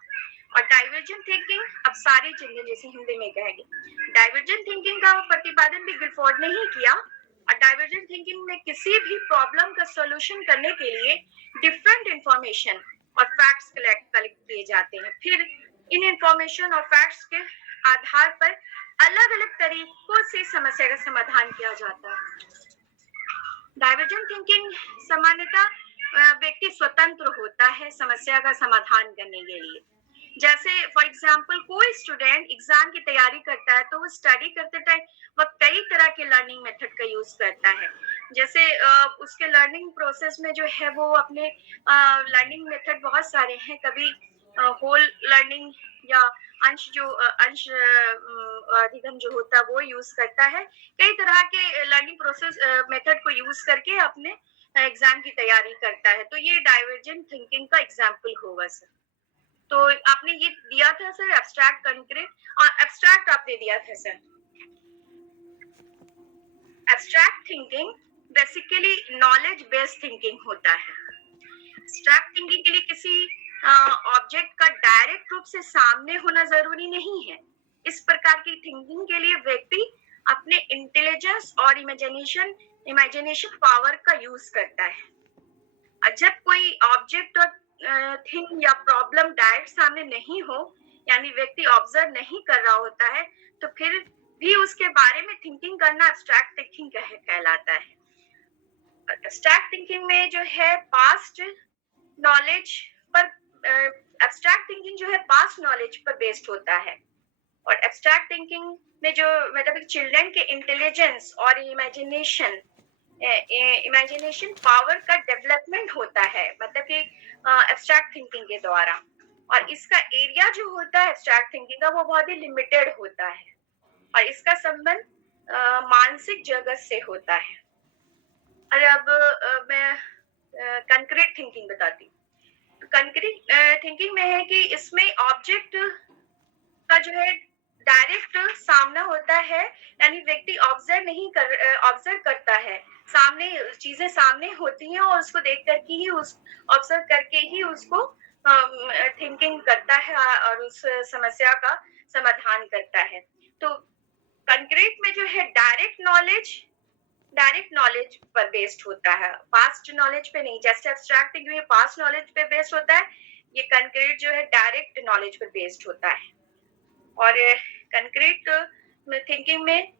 और डाइवर्जेंट थिंकिंग, अब सारी चीजें जैसे हिंदी में कहेंगे, डाइवर्जेंट थिंकिंग का प्रतिपादन भी गिलफोर्ड ने ही किया और डाइवर्जेंट थिंकिंग में किसी भी प्रॉब्लम का सॉल्यूशन करने के लिए डिफरेंट इंफॉर्मेशन और फैक्ट्स कलेक्ट किए जाते हैं। फिर इन इंफॉर्मेशन और फैक्ट्स के आधार पर अलग अलग तरीकों से समस्या का समाधान किया जाता है। डाइवर्जेंट थिंकिंग सामान्यतः व्यक्ति स्वतंत्र होता है समस्या का समाधान करने के लिए। जैसे फॉर एग्जांपल कोई स्टूडेंट एग्जाम की तैयारी करता है तो वो स्टडी करते टाइम वो कई तरह के लर्निंग मेथड का यूज करता है। जैसे उसके लर्निंग प्रोसेस में जो है वो अपने लर्निंग मेथड बहुत सारे हैं। कभी होल लर्निंग या अंश अधिगम जो होता है वो यूज करता है। कई तरह के लर्निंग प्रोसेस मेथड को यूज करके अपने एग्जाम की तैयारी करता है। तो ये डाइवर्जेंट थिंकिंग का एग्जाम्पल होगा सर। तो आपने ये दिया था सर एब्स्ट्रैक्ट कंक्रीट, और एब्स्ट्रैक्ट आपने दिया था sir. Abstract thinking basically knowledge based thinking होता है। एब्स्ट्रैक्ट थिंकिंग के लिए किसी ऑब्जेक्ट का डायरेक्ट रूप से सामने होना जरूरी नहीं है। इस प्रकार की थिंकिंग के लिए व्यक्ति अपने इंटेलिजेंस और इमेजिनेशन पावर का यूज करता है। जब कोई ऑब्जेक्ट और थिंग या प्रॉब्लम डायरेक्ट सामने नहीं हो, यानी व्यक्ति ऑब्जर्व नहीं कर रहा होता है, तो फिर भी उसके बारे में थिंकिंग करना एब्स्ट्रैक्ट थिंकिंग कहलाता है। एब्स्ट्रैक्ट थिंकिंग में जो है पास्ट नॉलेज पर एब्स्ट्रैक्ट थिंकिंग जो है पास्ट नॉलेज पर बेस्ड होता है। और एब्स्ट्रैक्ट थिंकिंग में जो मतलब चिल्ड्रन के इंटेलिजेंस और इमेजिनेशन पावर का डेवलपमेंट होता है, मतलब कि एब्स्ट्रैक्ट थिंकिंग के द्वारा। और इसका एरिया जो होता है एब्स्ट्रैक्ट थिंकिंग का वो बहुत ही लिमिटेड होता है, और इसका संबंध मानसिक जगत से होता है। और अब मैं कंक्रीट थिंकिंग बताती हूँ। कंक्रीट थिंकिंग में है कि इसमें ऑब्जेक्ट का जो है डायरेक्ट सामना होता है, यानी व्यक्ति ऑब्जर्व करता है, सामने चीजें सामने होती हैं और उसको देख करके ही उस ऑब्जर्व करके ही उसको थिंकिंग करता है और उस समस्या का समाधान करता है। तो कंक्रीट में जो है डायरेक्ट नॉलेज पर बेस्ड होता है, पास्ट नॉलेज पे नहीं। जैसे एब्स्ट्रैक्ट थिंकिंग में पास्ट नॉलेज पे बेस्ड होता है, ये कंक्रीट जो है डायरेक्ट नॉलेज पर बेस्ड होता है। और कंक्रीट थिंकिंग में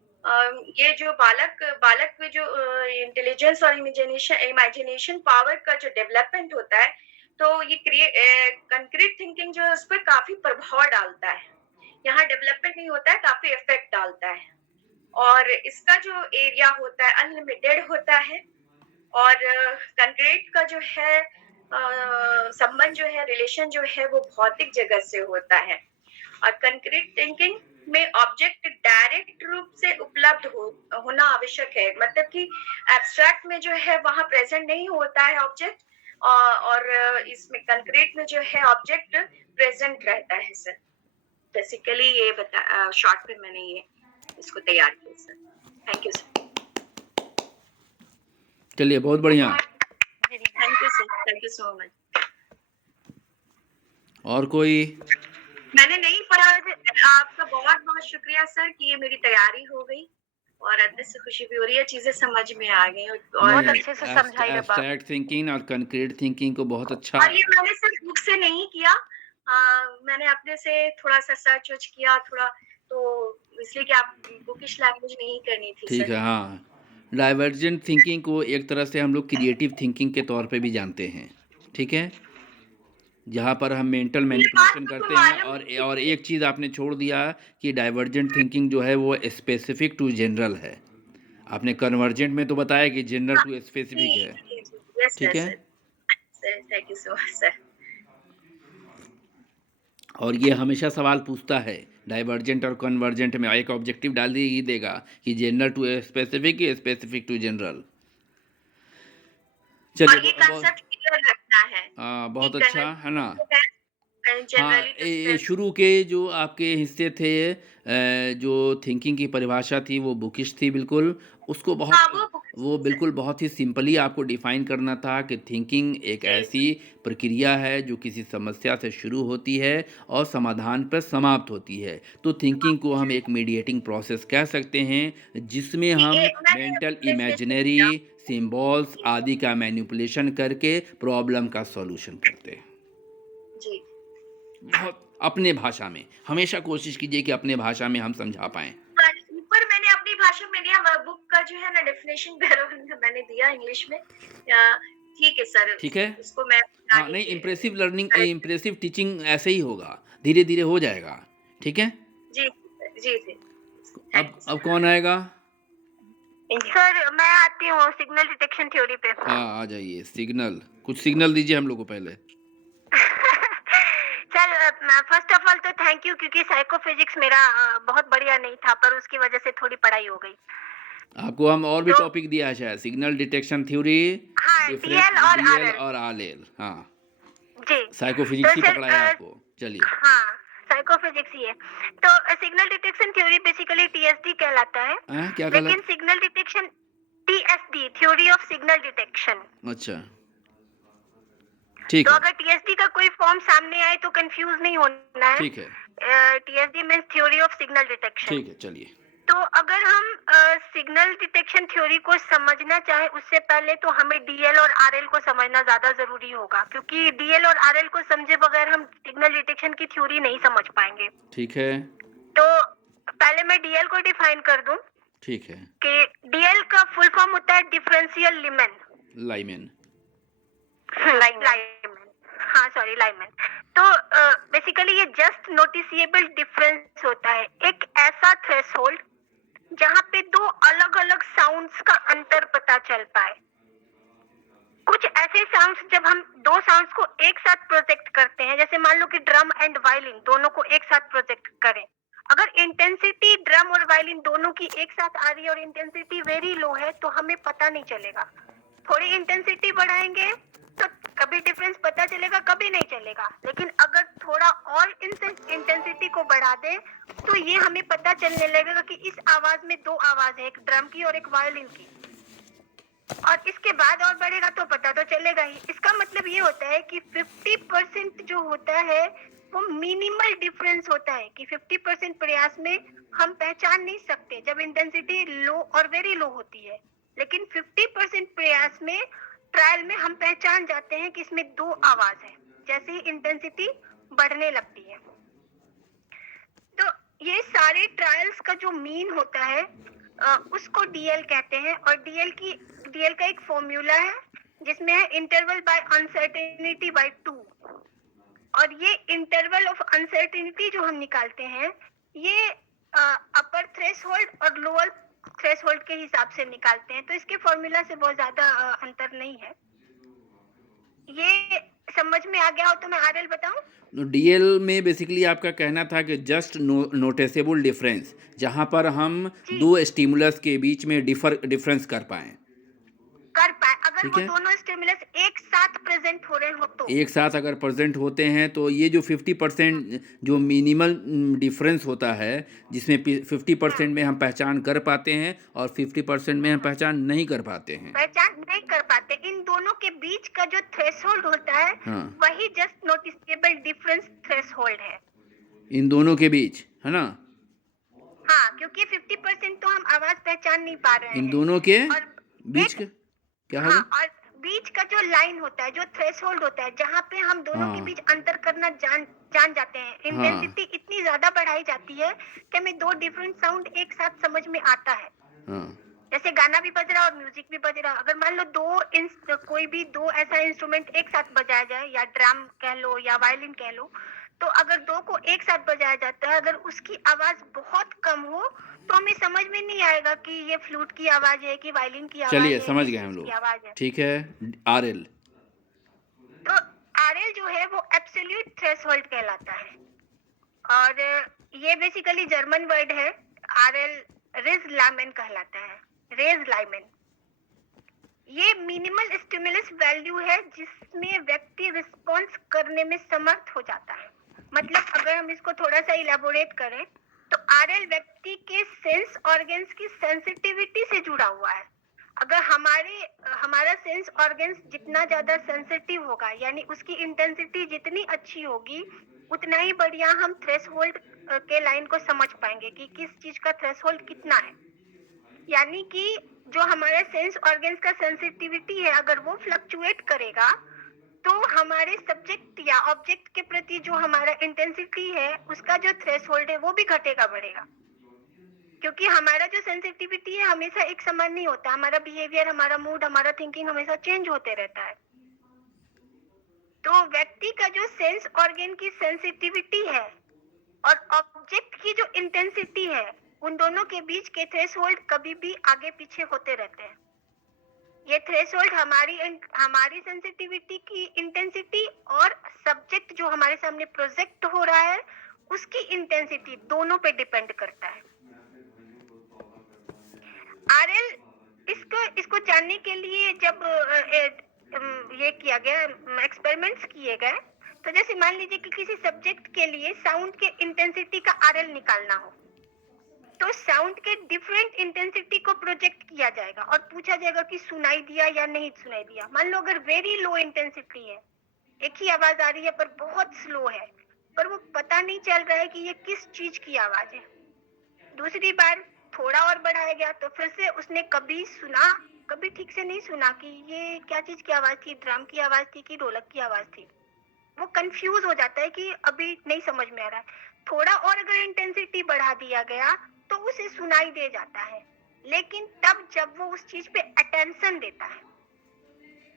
ये जो बालक में जो इंटेलिजेंस और इमेजिनेशन पावर का जो डेवलपमेंट होता है, तो ये कंक्रीट थिंकिंग जो है उस पर काफी प्रभाव डालता है। यहाँ डेवलपमेंट नहीं होता है, काफी इफेक्ट डालता है। और इसका जो एरिया होता है अनलिमिटेड होता है। और कंक्रीट का जो है संबंध जो है रिलेशन जो है वो भौतिक जगत से होता है। और कंक्रीट थिंकिंग में ऑब्जेक्ट डायरेक्ट रूप से उपलब्ध होना आवश्यक है, मतलब कि एब्स्ट्रैक्ट में जो है वहां प्रेजेंट नहीं होता है ऑब्जेक्ट, और इसमें कंक्रीट में जो है ऑब्जेक्ट प्रेजेंट रहता है सर। बेसिकली ये शॉर्ट में मैंने ये इसको तैयार किया सर। Thank you sir. चलिए बहुत बढ़िया। Thank you sir, thank you so much. और कोई? मैंने नहीं पढ़ा। आपका बहुत बहुत शुक्रिया सर कि ये मेरी तैयारी हो गई और अंदर से खुशी भी हो रही है, चीजें समझ में आ गई और बहुत अच्छे से समझाई है बात। एब्स्ट्रैक्ट थिंकिंग और कंक्रीट थिंकिंग को बहुत अच्छा। और ये मैंने सिर्फ बुक से नहीं किया, मैंने अपने से थोड़ा सा सर्च किया थोड़ा, तो इसलिए कि आप बुकिश लैंग्वेज नहीं करनी थी। ठीक है, हाँ। डाइवर्जेंट थिंकिंग को एक तरह से हम लोग क्रिएटिव थिंकिंग के तौर पे भी जानते हैं, ठीक है, जहाँ पर हम मेंटल मैनिपुलेशन करते हैं। और एक चीज़ आपने छोड़ दिया कि डाइवर्जेंट थिंकिंग जो है वो स्पेसिफिक टू जनरल है। आपने कन्वर्जेंट में तो बताया कि जनरल टू स्पेसिफिक है, ठीक है। Thank you so much sir. और ये हमेशा सवाल पूछता है डाइवर्जेंट और कन्वर्जेंट में, एक ऑब्जेक्टिव डाल दिए, ये देगा कि general to specific, specific to general. चलिए बहुत अच्छा है ना। हाँ, शुरू के जो आपके हिस्से थे, जो थिंकिंग की परिभाषा थी वो बुकिश थी बिल्कुल। उसको वो बिल्कुल बहुत ही सिंपली आपको डिफाइन करना था कि थिंकिंग एक ऐसी प्रक्रिया है जो किसी समस्या से शुरू होती है और समाधान पर समाप्त होती है। तो थिंकिंग को हम एक मीडिएटिंग प्रोसेस कह सकते हैं, जिसमें हम मेंटल इमेजिनरी सिंबल्स आदि का मैनिपुलेशन करके प्रॉब्लम का सॉल्यूशन करते हैं। बहुत अपने भाषा में हमेशा कोशिश कीजिए कि अपने भाषा में हम समझा पाएं। ऊपर मैंने अपनी भाषा में दिया, बुक का जो है ना डेफिनेशन मैंने दिया इंग्लिश में। ठीक है सर, ठीक है, इसको मैं हाँ नहीं, इम्प्रेसिव लर्निंग इम्प्रेसिव टीचिंग ऐसे ही होगा। धीरे-धीरे हो जाएगा, ठीक है? जी जी जी अब कौन आएगा? सर मैं आती हूँ सिग्नल डिटेक्शन थ्योरी पे। हाँ, आ जाइए। सिग्नल, कुछ सिग्नल दीजिए हम लोग को पहले। सर फर्स्ट ऑफ ऑल तो थैंक यू, क्योंकि साइकोफिजिक्स मेरा बहुत बढ़िया नहीं था, पर उसकी वजह से थोड़ी पढ़ाई हो गई। आपको हम और भी तो टॉपिक दिया है शायद, सिग्नल डिटेक्शन थ्योरी, हाँ, डीएल और डीएल आरएल। और आरएल। हाँ, जी। साइकोफिजिक्स तो ही सर पकड़ा है आपको। चलिए। हाँ, साइकोफिजिक्स ही है। तो signal detection theory basically TSD कहलाता है, क्या लेकिन गलत? Signal detection TSD, theory of signal detection. अच्छा, ठीक तो है, अगर टीएसडी का कोई फॉर्म सामने आए तो कंफ्यूज नहीं होना है। ठीक है, TSD means theory of signal detection. ठीक है, चलिए। तो अगर हम सिग्नल डिटेक्शन थ्योरी को समझना चाहें, उससे पहले तो हमें डीएल और आरएल को समझना ज्यादा जरूरी होगा, क्योंकि डीएल और आरएल को समझे बगैर हम सिग्नल डिटेक्शन की थ्योरी नहीं समझ पाएंगे। ठीक है, तो पहले मैं डीएल को डिफाइन कर दूं ठीक है। कि डीएल का फुल फॉर्म होता है डिफरेंशियल लिमेन। लाइमेन। लाइमन, हाँ सॉरी, लाइमन। तो बेसिकली ये जस्ट नोटिसिएबल डिफरेंस होता है, एक ऐसा थ्रेशोल्ड जहाँ पे दो अलग अलग साउंड्स का अंतर पता चल पाए। कुछ ऐसे साउंड्स जब हम दो साउंड्स को एक साथ प्रोजेक्ट करते हैं, जैसे मान लो कि ड्रम एंड वायलिन दोनों को एक साथ प्रोजेक्ट करें, अगर इंटेंसिटी ड्रम और वायलिन दोनों की एक साथ आ रही है और इंटेंसिटी वेरी लो है तो हमें पता नहीं चलेगा। थोड़ी इंटेंसिटी बढ़ाएंगे तो कभी डिफरेंस पता चलेगा, कभी नहीं चलेगा। लेकिन अगर थोड़ा और इंटेंसिटी को बढ़ा दें तो ये हमें पता चलने लगेगा कि इस आवाज में दो आवाज है, एक ड्रम की और एक वायलिन की। और इसके बाद और बढ़ेगा तो पता तो चलेगा ही। इसका मतलब ये होता है कि 50% जो होता है वो मिनिमल डिफरेंस होता है, कि 50% प्रयास में हम पहचान नहीं सकते जब इंटेंसिटी लो और वेरी लो होती है, लेकिन 50% प्रयास में ट्रायल में हम पहचान जाते हैं कि इसमें दो आवाज है, जैसे ही इंटेंसिटी बढ़ने लगती है। तो ये सारे ट्रायल्स का जो मीन होता है उसको डीएल कहते हैं। और डीएल का एक फॉर्मूला है जिसमें है इंटरवल बाय अनसर्टेनिटी बाय 2। और ये इंटरवल ऑफ अनसर्टेनिटी जो हम निकालते हैं ये अपर थ्रेशोल्ड और लोअर थ्रेशोल्ड के हिसाब से निकालते हैं। तो इसके फॉर्मूला से बहुत ज्यादा अंतर नहीं है। ये समझ में आ गया हो तो मैं आरएल बताऊं? डीएल में बेसिकली आपका कहना था कि जस्ट नोटिसेबल डिफरेंस, जहाँ पर हम जी। दो स्टिमुलस के बीच में डिफरेंस कर पाएं। कर पाए, अगर ठीक वो है, दोनों स्टिमुलस एक साथ प्रेजेंट हो रहे हो तो। एक साथ अगर प्रेजेंट होते हैं तो ये जो 50% जो मिनिमल डिफरेंस होता है, जिसमें 50% में हम पहचान कर पाते हैं और 50% में हम पहचान नहीं कर पाते हैं। पहचान नहीं कर पाते, इन दोनों के बीच का जो थ्रेशोल्ड होता है हाँ, वही जस्ट नोटिसेबल डिफरेंस थ्रेशोल्ड है। इन दोनों के बीच, है ना? हाँ, क्योंकि 50% तो हम आवाज पहचान नहीं पा रहे इन हैं। दोनों के और बीच एक के क्या हाँ, होगा? और बीच का जो लाइन होता है, जो थ्रेशोल्ड होता है, जहाँ पे हम दोनों के हाँ, बीच अंतर करना जान जाते हैं, हाँ, इंटेंसिटी इतनी ज्यादा बढ़ाई जाती है कि हमें दो डिफरेंट साउंड एक साथ समझ में आता है। हाँ, जैसे गाना भी बज रहा है और म्यूजिक भी बज रहा है। अगर मान लो कोई भी दो ऐसा इंस्ट्रूमेंट एक साथ बजाया जाए, या ड्रम कह लो या वायलिन कह लो, तो अगर दो को एक साथ बजाया जाता है, अगर उसकी आवाज बहुत कम हो तो हमें समझ में नहीं आएगा कि ये फ्लूट की आवाज है कि वायलिन की आवाज चलिए है समझ कि गए हम बेस की लोग। आवाज है। ठीक है, आरएल। तो आरएल जो है वो एब्सोल्यूट थ्रेशोल्ड कहलाता है। और ये बेसिकली जर्मन वर्ड है। आरएल रिज लाइमेन कहलाता है, रेज लाइमेन। ये मिनिमल स्टिमुलस वैल्यू है जिसमें व्यक्ति रिस्पॉन्स करने में समर्थ हो जाता है। मतलब अगर हम इसको थोड़ा सा इलेबोरेट करें तो आरएल व्यक्ति के सेंस ऑर्गन्स की सेंसिटिविटी से जुड़ा हुआ है। अगर हमारा सेंस ऑर्गन्स जितना ज्यादा सेंसिटिव होगा, यानी उसकी इंटेंसिटी जितनी अच्छी होगी, उतना ही बढ़िया हम थ्रेशोल्ड के लाइन को समझ पाएंगे कि किस चीज का थ्रेशोल्ड कितना है। यानी कि जो हमारा सेंस ऑर्गन्स का सेंसिटिविटी है, अगर वो फ्लक्चुएट करेगा तो हमारे सब्जेक्ट या ऑब्जेक्ट के प्रति जो हमारा इंटेंसिटी है उसका जो थ्रेशोल्ड है वो भी घटेगा बढ़ेगा। क्योंकि हमारा जो सेंसिटिविटी है हमेशा एक समान नहीं होता, हमारा बिहेवियर, हमारा मूड, हमारा थिंकिंग हमेशा चेंज होते रहता है। तो व्यक्ति का जो सेंस ऑर्गन की सेंसिटिविटी है और ऑब्जेक्ट की जो इंटेंसिटी है, उन दोनों के बीच के थ्रेशोल्ड कभी भी आगे पीछे होते रहते हैं। ये थ्रेशोल्ड हमारी सेंसिटिविटी की इंटेंसिटी और सब्जेक्ट जो हमारे सामने प्रोजेक्ट हो रहा है उसकी इंटेंसिटी दोनों पे डिपेंड करता है। आरएल इसको जानने के लिए जब ये किया गया, एक्सपेरिमेंट्स किए गए, तो जैसे मान लीजिए कि किसी सब्जेक्ट के लिए साउंड के इंटेंसिटी का आरएल निकालना हो, तो साउंड के डिफरेंट इंटेंसिटी को प्रोजेक्ट किया जाएगा और पूछा जाएगा कि सुनाई दिया या नहीं सुनाई दिया। मान लो अगर वेरी लो इंटेंसिटी है, एक ही आवाज आ रही है पर बहुत स्लो है, पर वो पता नहीं चल रहा है कि ये किस चीज की आवाज है। दूसरी बार थोड़ा और बढ़ाया गया तो फिर से उसने कभी ठीक से नहीं सुना कि ये क्या चीज की आवाज थी, ड्रम की आवाज थी कि ढोलक की आवाज थी। वो कंफ्यूज हो जाता है कि अभी नहीं समझ में आ रहा है। थोड़ा और अगर इंटेंसिटी बढ़ा दिया गया तो उसे सुनाई दे जाता है, लेकिन तब जब वो उस चीज पे अटेंशन देता है,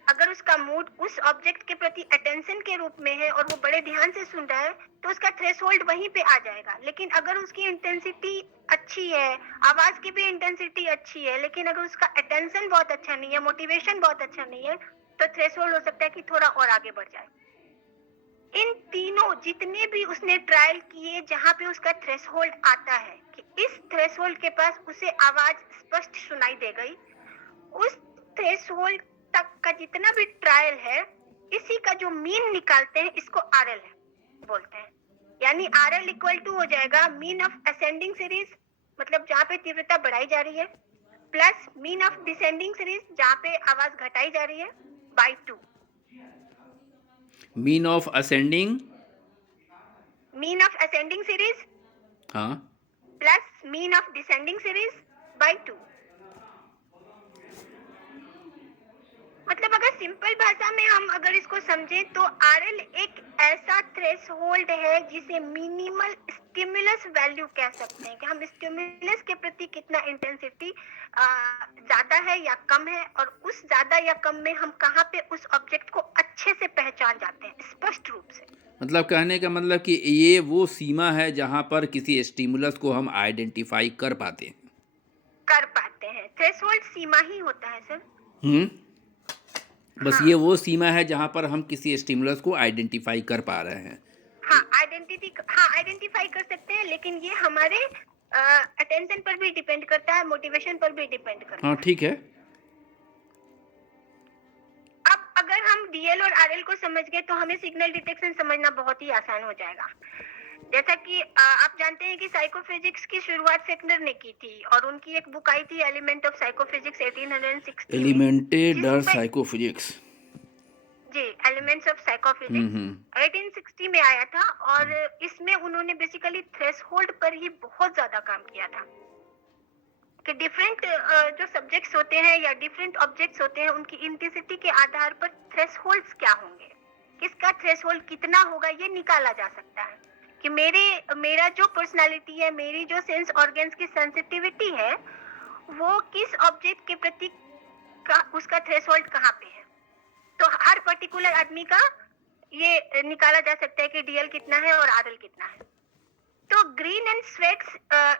अगर उसका मूड उस ऑब्जेक्ट के प्रति अटेंशन के रूप में है और वो बड़े ध्यान से सुन रहा है तो उसका थ्रेशोल्ड वहीं पे आ जाएगा। लेकिन अगर उसकी इंटेंसिटी अच्छी है, आवाज की भी इंटेंसिटी अच्छी है, लेकिन अगर उसका अटेंशन बहुत अच्छा नहीं है, मोटिवेशन बहुत अच्छा नहीं है, तो थ्रेशोल्ड हो सकता है कि थोड़ा और आगे बढ़ जाए। इन तीनों जितने भी उसने ट्रायल किए जहां पे उसका थ्रेशोल्ड आता है कि इस थ्रेशोल्ड के पास उसे आवाज स्पष्ट सुनाई दे गई, उस थ्रेशोल्ड तक का जितना भी ट्रायल है, इसी का जो मीन निकालते हैं इसको आरएल बोलते हैं। यानी आरएल इक्वल टू हो जाएगा मीन ऑफ असेंडिंग सीरीज, मतलब जहाँ पे तीव्रता बढ़ाई जा रही है, plus mean of descending series जहाँ पे आवाज घटाई जा रही है, by 2। Mean of ascending, mean of ascending series हाँ, plus mean of descending series by 2। मतलब अगर सिंपल भाषा में हम अगर इसको समझें तो आरएल एक ऐसा थ्रेशोल्ड है जिसे मिनिमल स्टिमुलस वैल्यू कह सकते हैं, कि हम स्टिमुलस के प्रति कितना इंटेंसिटी ज्यादा है या कम है, और उस ज्यादा या कम में हम कहाँ पे उस ऑब्जेक्ट को अच्छे से पहचान जाते हैं स्पष्ट रूप से। मतलब कहने का मतलब कि ये वो सीमा है जहाँ पर किसी स्टिमुलस को हम आइडेंटिफाई कर पाते हैं। थ्रेशोल्ड सीमा ही होता है सर। बस हाँ। ये वो सीमा है जहाँ पर हम किसी स्टिमुलस को आइडेंटिफाई कर पा रहे हैं। हाँ, आइडेंटिफाई कर सकते हैं, लेकिन ये हमारे अटेंशन पर भी डिपेंड करता है, मोटिवेशन पर भी डिपेंड करता हाँ, है। ठीक है। अब अगर हम डीएल और आरएल को समझ गए तो हमें सिग्नल डिटेक्शन समझना बहुत ही आसान हो जाएगा। जैसा कि आप जानते हैं कि साइकोफिजिक्स की शुरुआत सेकनर ने की थी और उनकी एक बुक आई थी एलिमेंट ऑफ साइकोफिजिक्स 1860 में, एलिमेंटेड जिसमें साइकोफिजिक्स, जी एलिमेंट्स ऑफ साइकोफिजिक्स 1860 में आया था, और इसमें उन्होंने बेसिकली थ्रेशोल्ड पर ही बहुत ज्यादा काम किया था कि डिफरेंट जो सब्जेक्ट्स होते हैं या डिफरेंट ऑब्जेक्ट्स होते हैं उनकी इंटेंसिटी के आधार पर थ्रेशोल्ड्स क्या होंगे, किसका थ्रेशोल्ड कितना होगा ये निकाला जा सकता है कि मेरा जो पर्सनालिटी है, मेरी जो सेंस ऑर्गन्स की सेंसिटिविटी है, वो किस ऑब्जेक्ट के प्रति उसका थ्रेशोल्ड कहाँ पे है। तो हर पर्टिकुलर आदमी का ये निकाला जा सकता है कि डीएल कितना है और आरएल कितना है। तो ग्रीन एंड स्वेट्स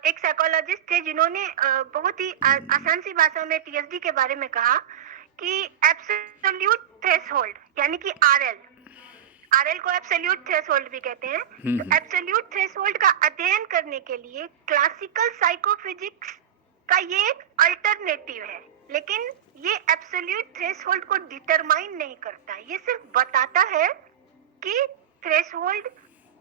एक साइकोलॉजिस्ट थे जिन्होंने बहुत ही आसान सी भाषा में टीएसडी के बारे में कहा कि एब्सोल्यूट थ्रेशोल्ड यानी कि आरएल को एब्सोल्यूट थ्रेशोल्ड भी कहते हैं। तो एब्सोल्यूट थ्रेशोल्ड का अध्ययन करने के लिए क्लासिकल साइकोफिजिक्स का ये एक अल्टरनेटिव है, लेकिन ये एब्सोल्यूट थ्रेशोल्ड को डिटरमाइन नहीं करता, ये सिर्फ बताता है कि थ्रेशोल्ड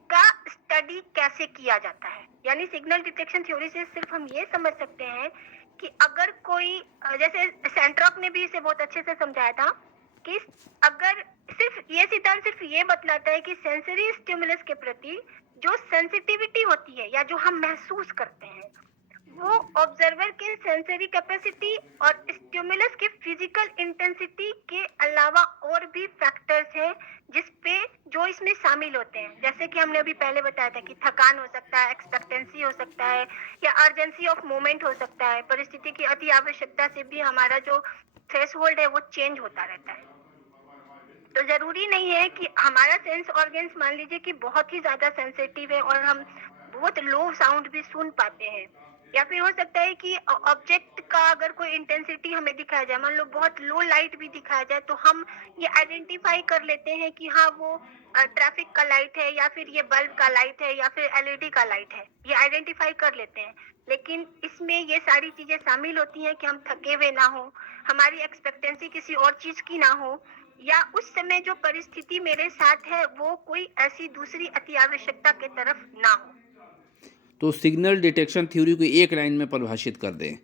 का स्टडी कैसे किया जाता है। यानी सिग्नल डिटेक्शन थ्योरी से सिर्फ हम ये समझ सकते हैं कि अगर कोई, जैसे सेंट्रॉक ने भी इसे बहुत अच्छे से समझाया था कि अगर सिर्फ ये सिद्धांत सिर्फ ये बतलाता है कि सेंसरी स्टिमुलस के प्रति जो सेंसिटिविटी होती है या जो हम महसूस करते हैं, वो ऑब्जर्वर के सेंसरी कैपेसिटी और स्टिमुलस के फिजिकल इंटेंसिटी के अलावा और भी फैक्टर्स हैं जो इसमें शामिल होते हैं। जैसे कि हमने अभी पहले बताया था कि थकान हो सकता है, एक्सपेक्टेंसी हो सकता है, या अर्जेंसी ऑफ मूवमेंट हो सकता है। परिस्थिति की अति आवश्यकता से भी हमारा जो थ्रेशोल्ड है वो चेंज होता रहता है। तो जरूरी नहीं है कि हमारा सेंस ऑर्गन्स मान लीजिए कि बहुत ही ज्यादा सेंसिटिव है और हम बहुत लो साउंड भी सुन पाते हैं, या फिर हो सकता है कि ऑब्जेक्ट का अगर कोई इंटेंसिटी हमें दिखाया जाए, मान लो बहुत लो लाइट भी दिखाया जाए, तो हम ये आइडेंटिफाई कर लेते हैं कि हाँ वो ट्रैफिक का लाइट है या फिर ये बल्ब का लाइट है या फिर एलईडी का लाइट है, ये आइडेंटिफाई कर लेते हैं। लेकिन इसमें ये सारी चीजें शामिल होती हैं कि हम थके हुए ना हो, हमारी एक्सपेक्टेंसी किसी और चीज की ना हो, या उस समय जो परिस्थिति मेरे साथ है वो कोई ऐसी दूसरी अति आवश्यकता के तरफ ना हो। तो सिग्नल डिटेक्शन थ्योरी को एक लाइन में परिभाषित कर दें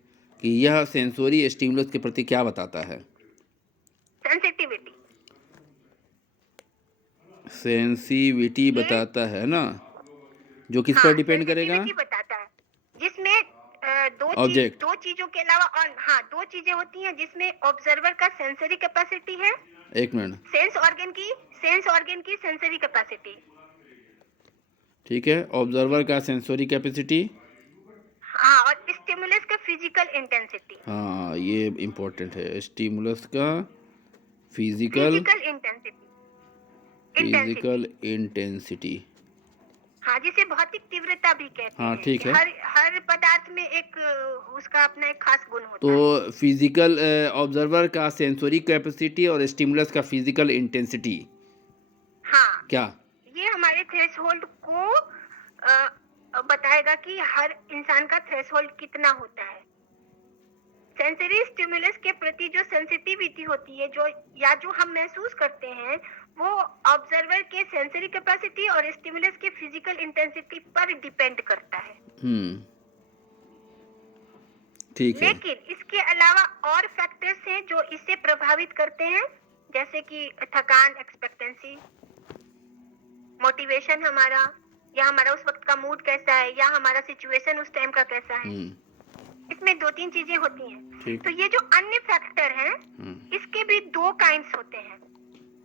कि यह सेंसोरी स्टिमुलस के प्रति क्या बताता है। सेंसिटिविटी, सेंसिटिविटी ये बताता है ना, जो किस हाँ पर डिपेंड करेगा? सेंसिटिविटी बताता है, जिसमें ऑब्जेक्ट। दो चीजों के अलावा और हाँ दो चीजें होती हैं जिसमें ऑब्जर्वर का सेंसरी कैपेसिटी है, एक मिनट, सेंस ऑर्गन की सेंसरी कैपेसिटी, ठीक है, ऑब्जर्वर का सेंसरी कैपेसिटी, हाँ, और स्टिमुलस का फिजिकल इंटेंसिटी, हाँ ये इम्पोर्टेंट है, स्टिमुलस का फिजिकल इंटेंसिटी, इंटेंसिटी। हाँ जिसे भौतिक तीव्रता भी कहते हाँ हैं। ठीक है। हर पदार्थ में एक उसका अपना एक खास गुण होता है। तो फिजिकल ऑब्जर्वर का सेंसरी कैपेसिटी और स्टिमुलस का फिजिकल इंटेंसिटी हाँ, क्या? ये हमारे थ्रेशोल्ड को बताएगा कि हर इंसान का थ्रेशोल्ड कितना होता है। सेंसरी स्टिमुलस के प्रति जो सेंसिटिविटी होती है, जो हम महसूस करते हैं, वो ऑब्जर्वर के सेंसरी कैपेसिटी और स्टिमुलस के फिजिकल इंटेंसिटी पर डिपेंड करता है। ठीक है। लेकिन इसके अलावा और फैक्टर्स हैं जो इसे प्रभावित करते हैं, जैसे कि थकान, एक्सपेक्टेंसी, मोटिवेशन हमारा, या हमारा उस वक्त का मूड कैसा है, या हमारा सिचुएशन उस टाइम का कैसा है। इसमें दो तीन चीजें होती हैं। तो ये जो अन्य फैक्टर हैं, इसके भी दो काइंड्स होते हैं।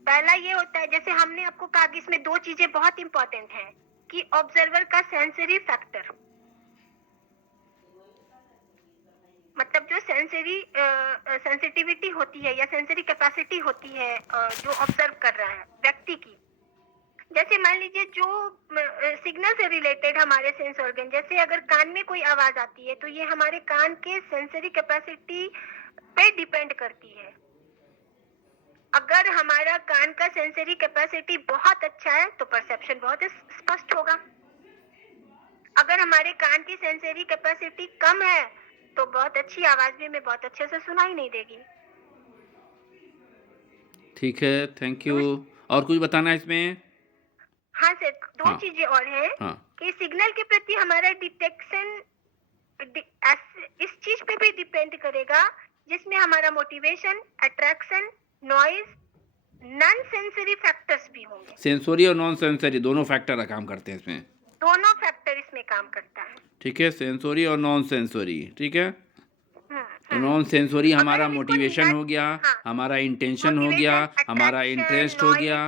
पहला ये होता है, जैसे हमने आपको कहा कि इसमें दो चीजें बहुत इंपॉर्टेंट हैं, कि ऑब्जर्वर का सेंसरी फैक्टर, मतलब जो सेंसिटिविटी होती है या सेंसरी कैपेसिटी होती है जो ऑब्जर्व कर रहा है व्यक्ति की। जैसे मान लीजिए जो सिग्नल से रिलेटेड हमारे सेंस ऑर्गन, जैसे अगर कान में कोई आवाज आती है तो ये हमारे कान के सेंसरी कैपेसिटी पे डिपेंड करती है। अगर हमारा कान का सेंसरी कैपेसिटी बहुत अच्छा है तो परसेप्शन बहुत स्पष्ट होगा। अगर हमारे कान की सेंसरी कैपेसिटी कम है तो बहुत अच्छी आवाज भी हमें बहुत अच्छे से सुनाई नहीं देगी। ठीक है, थैंक यू। और कुछ बताना है इसमें? हाँ सर, दो चीजें और हैं कि सिग्नल के प्रति हमारा डिटेक्शन इस चीज पे भी डिपेंड करेगा जिसमें हमारा motivation, attraction, noise, non sensory factors भी होंगे। सेंसरी और नॉन सेंसरी दोनों फैक्टर काम करते हैं इसमें। दोनों फैक्टर इसमें काम करता है। ठीक है, सेंसरी और नॉन सेंसरी, ठीक है। तो नॉन सेंसरी हमारा मोटिवेशन हो गया, हमारा इंटेंशन हो गया, हमारा इंटरेस्ट हो गया,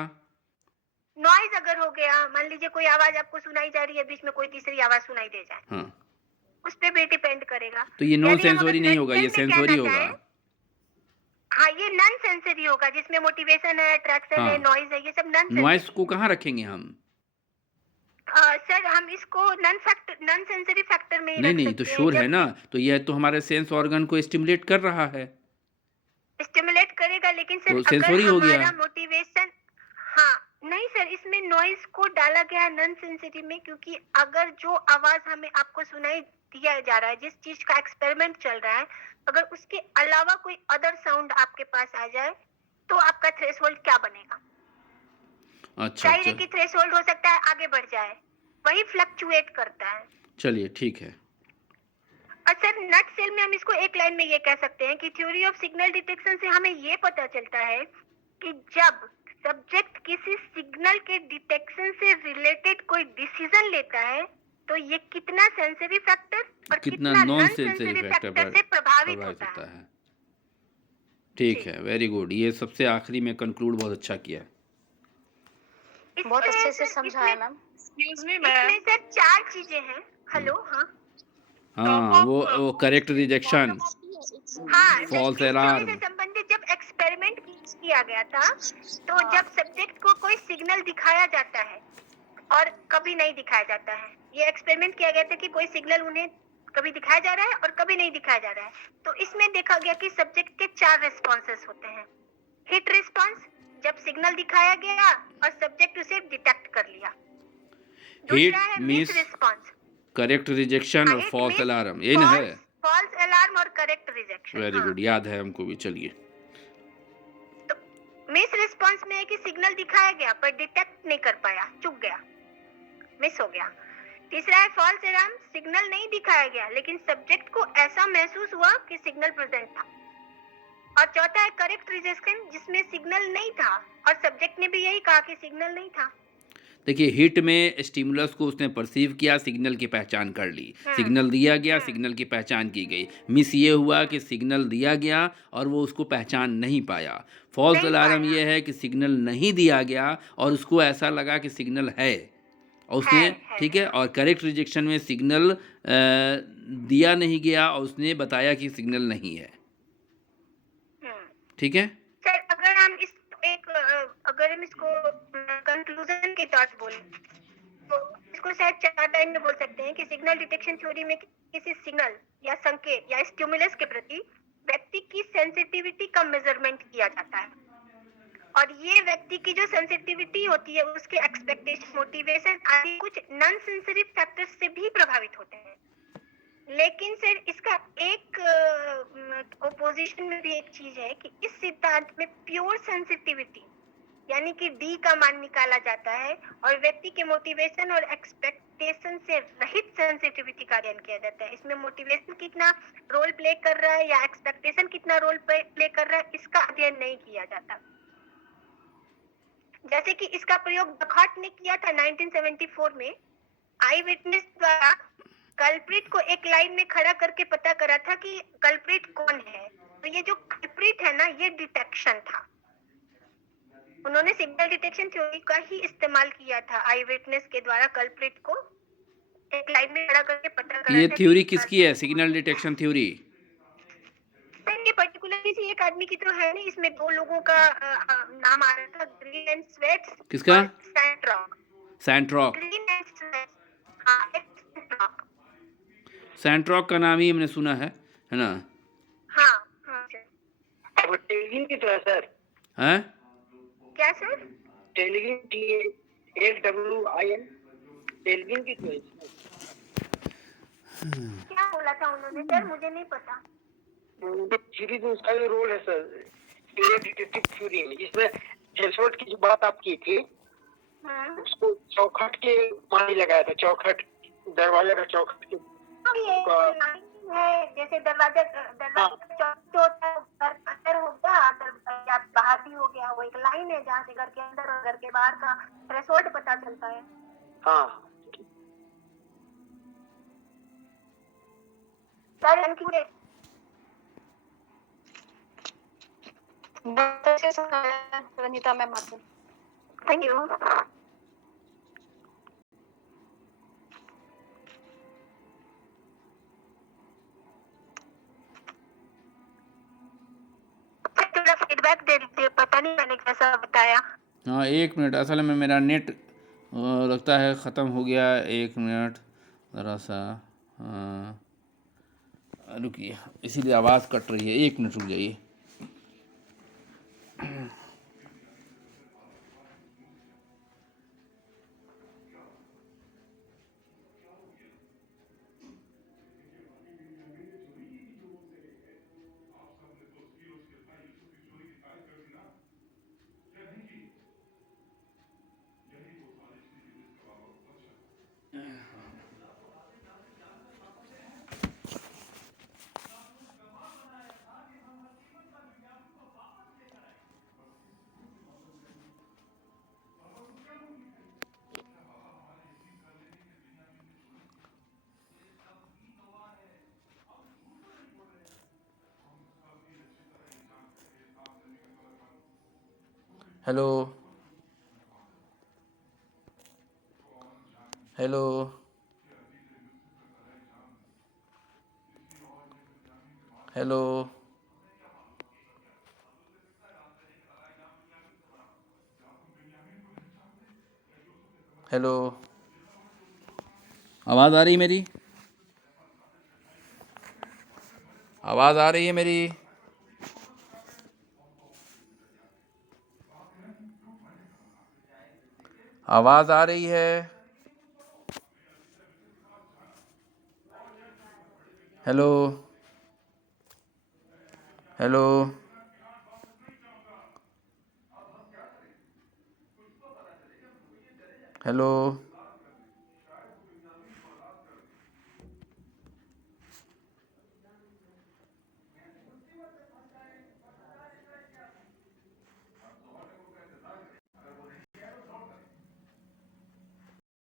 नॉइज अगर हो गया, मान लीजिए कोई आवाज आपको सुनाई जा रही है, बीच में कोई तीसरी आवाज सुनाई दे जाए, उस पे भी डिपेंड करेगा। तो ये नॉन सेंसरी नहीं होगा, ये सेंसरी होगा। हाँ, ये नॉन सेंसरी होगा जिसमें मोटिवेशन है, अट्रैक्शन है, नॉइज है, ये सब नॉन सेंसरी। नॉइज को कहाँ रखेंगे हम? सर हम इसको नॉन सेंसरी फैक्टर में ही नहीं तो श्योर है ना, तो यह तो हमारे सेंस ऑर्गन को स्टिमुलेट कर रहा है, स्टिमुलेट करेगा। लेकिन सर तो सेंसरी हो गया। हमारा मोटिवेशन, हाँ नहीं सर, इसमें नॉइज को डाला गया है नॉन सेंसरी में, क्योंकि अगर जो आवाज हमें आपको सुनाई दिया जा रहा है, जिस चीज का एक्सपेरिमेंट चल रहा है, अगर उसके अलावा कोई अदर साउंड आपके पास आ जाए तो आपका थ्रेशोल्ड क्या बनेगा? अच्छा, चाहिए कि थ्रेशोल्ड हो सकता है आगे बढ़ जाए, वही फ्लक्चुएट करता है। चलिए ठीक है। और सर नट सेल में हम इसको एक लाइन में ये कह सकते हैं कि थ्योरी ऑफ सिग्नल डिटेक्शन से हमें ये पता चलता है कि जब सब्जेक्ट किसी सिग्नल के डिटेक्शन से रिलेटेड कोई डिसीजन लेता है तो ये कितना सेंसरी फैक्टर और कितना नॉन सेंसरी फैक्टर से प्रभावित होता है। ठीक है, वेरी गुड। ये सबसे आखिरी में कंक्लूड बहुत अच्छा किया, बहुत अच्छे से समझाया मैम। एक्सक्यूज मी मैम, इसमें सर चार चीजें हैं। हेलो, हाँ वो करेक्ट रिजेक्शन, हाँ फॉल्स एरर, संबंधित जब एक्सपेरिमेंट किया गया था, तो जब सब्जेक्ट को कोई सिग्नल दिखाया जाता है और कभी नहीं दिखाया जाता है, ये एक्सपेरिमेंट किया गया था कि कोई सिग्नल उन्हें कभी दिखाया जा रहा है और कभी नहीं दिखाया जा रहा है, तो इसमें देखा गया कि सब्जेक्ट के 4 रिस्पॉन्सेस होते हैं। हिट रिस्पॉन्स, जब सिग्नल दिखाया गया और सब्जेक्ट उसे डिटेक्ट कर लिया। दूसरा हिट है miss miss response. Correct rejection हाँ, और हिट फॉल्स मिस, अलार्म, यही ना है? फॉल्स अलार्म और करेक्ट रिजेक्शन। वेरी हाँ, गुड, याद है हमको भी। चलिए। तो मिस रिस्पॉन्स में है कि सिग्नल दिखाया गया पर डिटेक्ट नहीं कर पाया, चूक गया, मिस हो गया। तीसरा है फॉल्स अलार्म, सिग्नल नहीं दिखाया गया लेकिन सब्जेक्ट को ऐसा महसूस हुआ कि सिग्नल प्रेजेंट था। और चौथा है करेक्ट रिजेक्शन, जिसमें सिग्नल नहीं था और सब्जेक्ट ने भी यही कहा कि सिग्नल नहीं था। देखिए, हिट में स्टिमुलस को उसने परसीव किया, सिग्नल की पहचान कर ली, सिग्नल दिया गया, सिग्नल की पहचान की गई। मिस ये हुआ कि सिग्नल दिया गया और वो उसको पहचान नहीं पाया। फॉल्स नहीं अलार्म पाया। ये है कि सिग्नल नहीं दिया गया और उसको ऐसा लगा कि सिग्नल है और उसने, है। ठीक है। और करेक्ट रिजेक्शन में सिग्नल दिया नहीं गया और उसने बताया कि सिग्नल नहीं है। ठीक है। सर, अगर हम अगर हम इसको कंक्लूजन के तौर पे बोलें, तो इसको शायद 4 टाइम में बोल सकते हैं कि सिग्नल डिटेक्शन थ्योरी में किसी सिग्नल या संकेत या स्टिमुलस के प्रति व्यक्ति की सेंसिटिविटी का मेजरमेंट किया जाता है और ये व्यक्ति की जो सेंसिटिविटी होती है उसके एक्सपेक्टेशन, मोटिवेशन आदि कुछ नॉन सेंसरी फैक्टर्स से भी प्रभावित होते हैं। लेकिन सर, इसका एक ओपोजिशन में भी एक चीज है कि इस सिद्धांत में प्योर सेंसिटिविटी यानी कि डी का मान निकाला जाता है और व्यक्ति के मोटिवेशन और एक्सपेक्टेशन से रहित सेंसिटिविटी का अध्ययन किया जाता है। इसमें मोटिवेशन कितना रोल प्ले कर रहा है या एक्सपेक्टेशन कितना रोल प्ले कर रहा है, इसका अध्ययन नहीं किया जाता। जैसे कि इसका प्रयोग बखाट ने किया था 1974 में। आई विटनेस द्वारा कल्प्रिट को एक लाइन में खड़ा करके पता करा था कि कल्प्रिट कौन है। तो ये जो कल्प्रिट है ना, ये डिटेक्शन था। उन्होंने सिग्नल डिटेक्शन थ्योरी का ही इस्तेमाल किया था आई विटनेस के द्वारा कल्प्रिट को एक लाइन में खड़ा करके पता करा ये था थ्योरी कि किसकी है, सिग्नल डिटेक्शन थ्योरी? ये पर्टिकुलरली किसी एक आदमी की तो है नहीं, इसमें 2 लोगों का नाम आ रहा था, ग्रीन एंड स्वेट्स किसका? और सैंट्रॉक। सैंट्रॉक। ग्रीन एंड स्वेट्स, हाँ, सैंट्रॉक। सैंट्रॉक का नाम ही हमने सुना है ना? हाँ हाँ सर। वो टेलिंग की तो है सर। हैं? क्या सर? टेलिंग TALWIN टेलिंग की तो है। क्या बोला था उन्होंने सर, मुझे नहीं पता। सीरीज में उसका जो रोल है सर, डिटेक्टिव थ्योरी में, जिसमें थ्रेशोल्ड की जो बात आप की थी, उसको चौखट के मानी लगाया था, चौखट, दरवाजा का चौखट के ये लाइन है, जैसे दरवाजा चौखट होता है, घर अंदर हो गया या बाहर भी हो गया, वो एक लाइन है जहाँ से घर के अंदर और घर के बाहर का थ्रेशोल्ड पता चलता है। हाँ सर, बहुत अच्छे से समझाया रनिता मैम आपने। Thank you. थोड़ा फीडबैक दे दीजिए, पता नहीं मैंने कैसा बताया। हाँ, 1 मिनट, असल में मेरा नेट लगता है ख़त्म हो गया। 1 मिनट ज़रा सा, हाँ, रुकिए, इसीलिए आवाज़ कट रही है। 1 मिनट रुक जाइए। हेलो हेलो हेलो हेलो, आवाज़ आ रही है मेरी? आवाज़ आ रही है मेरी? आवाज़ आ रही है? Hello, hello, hello.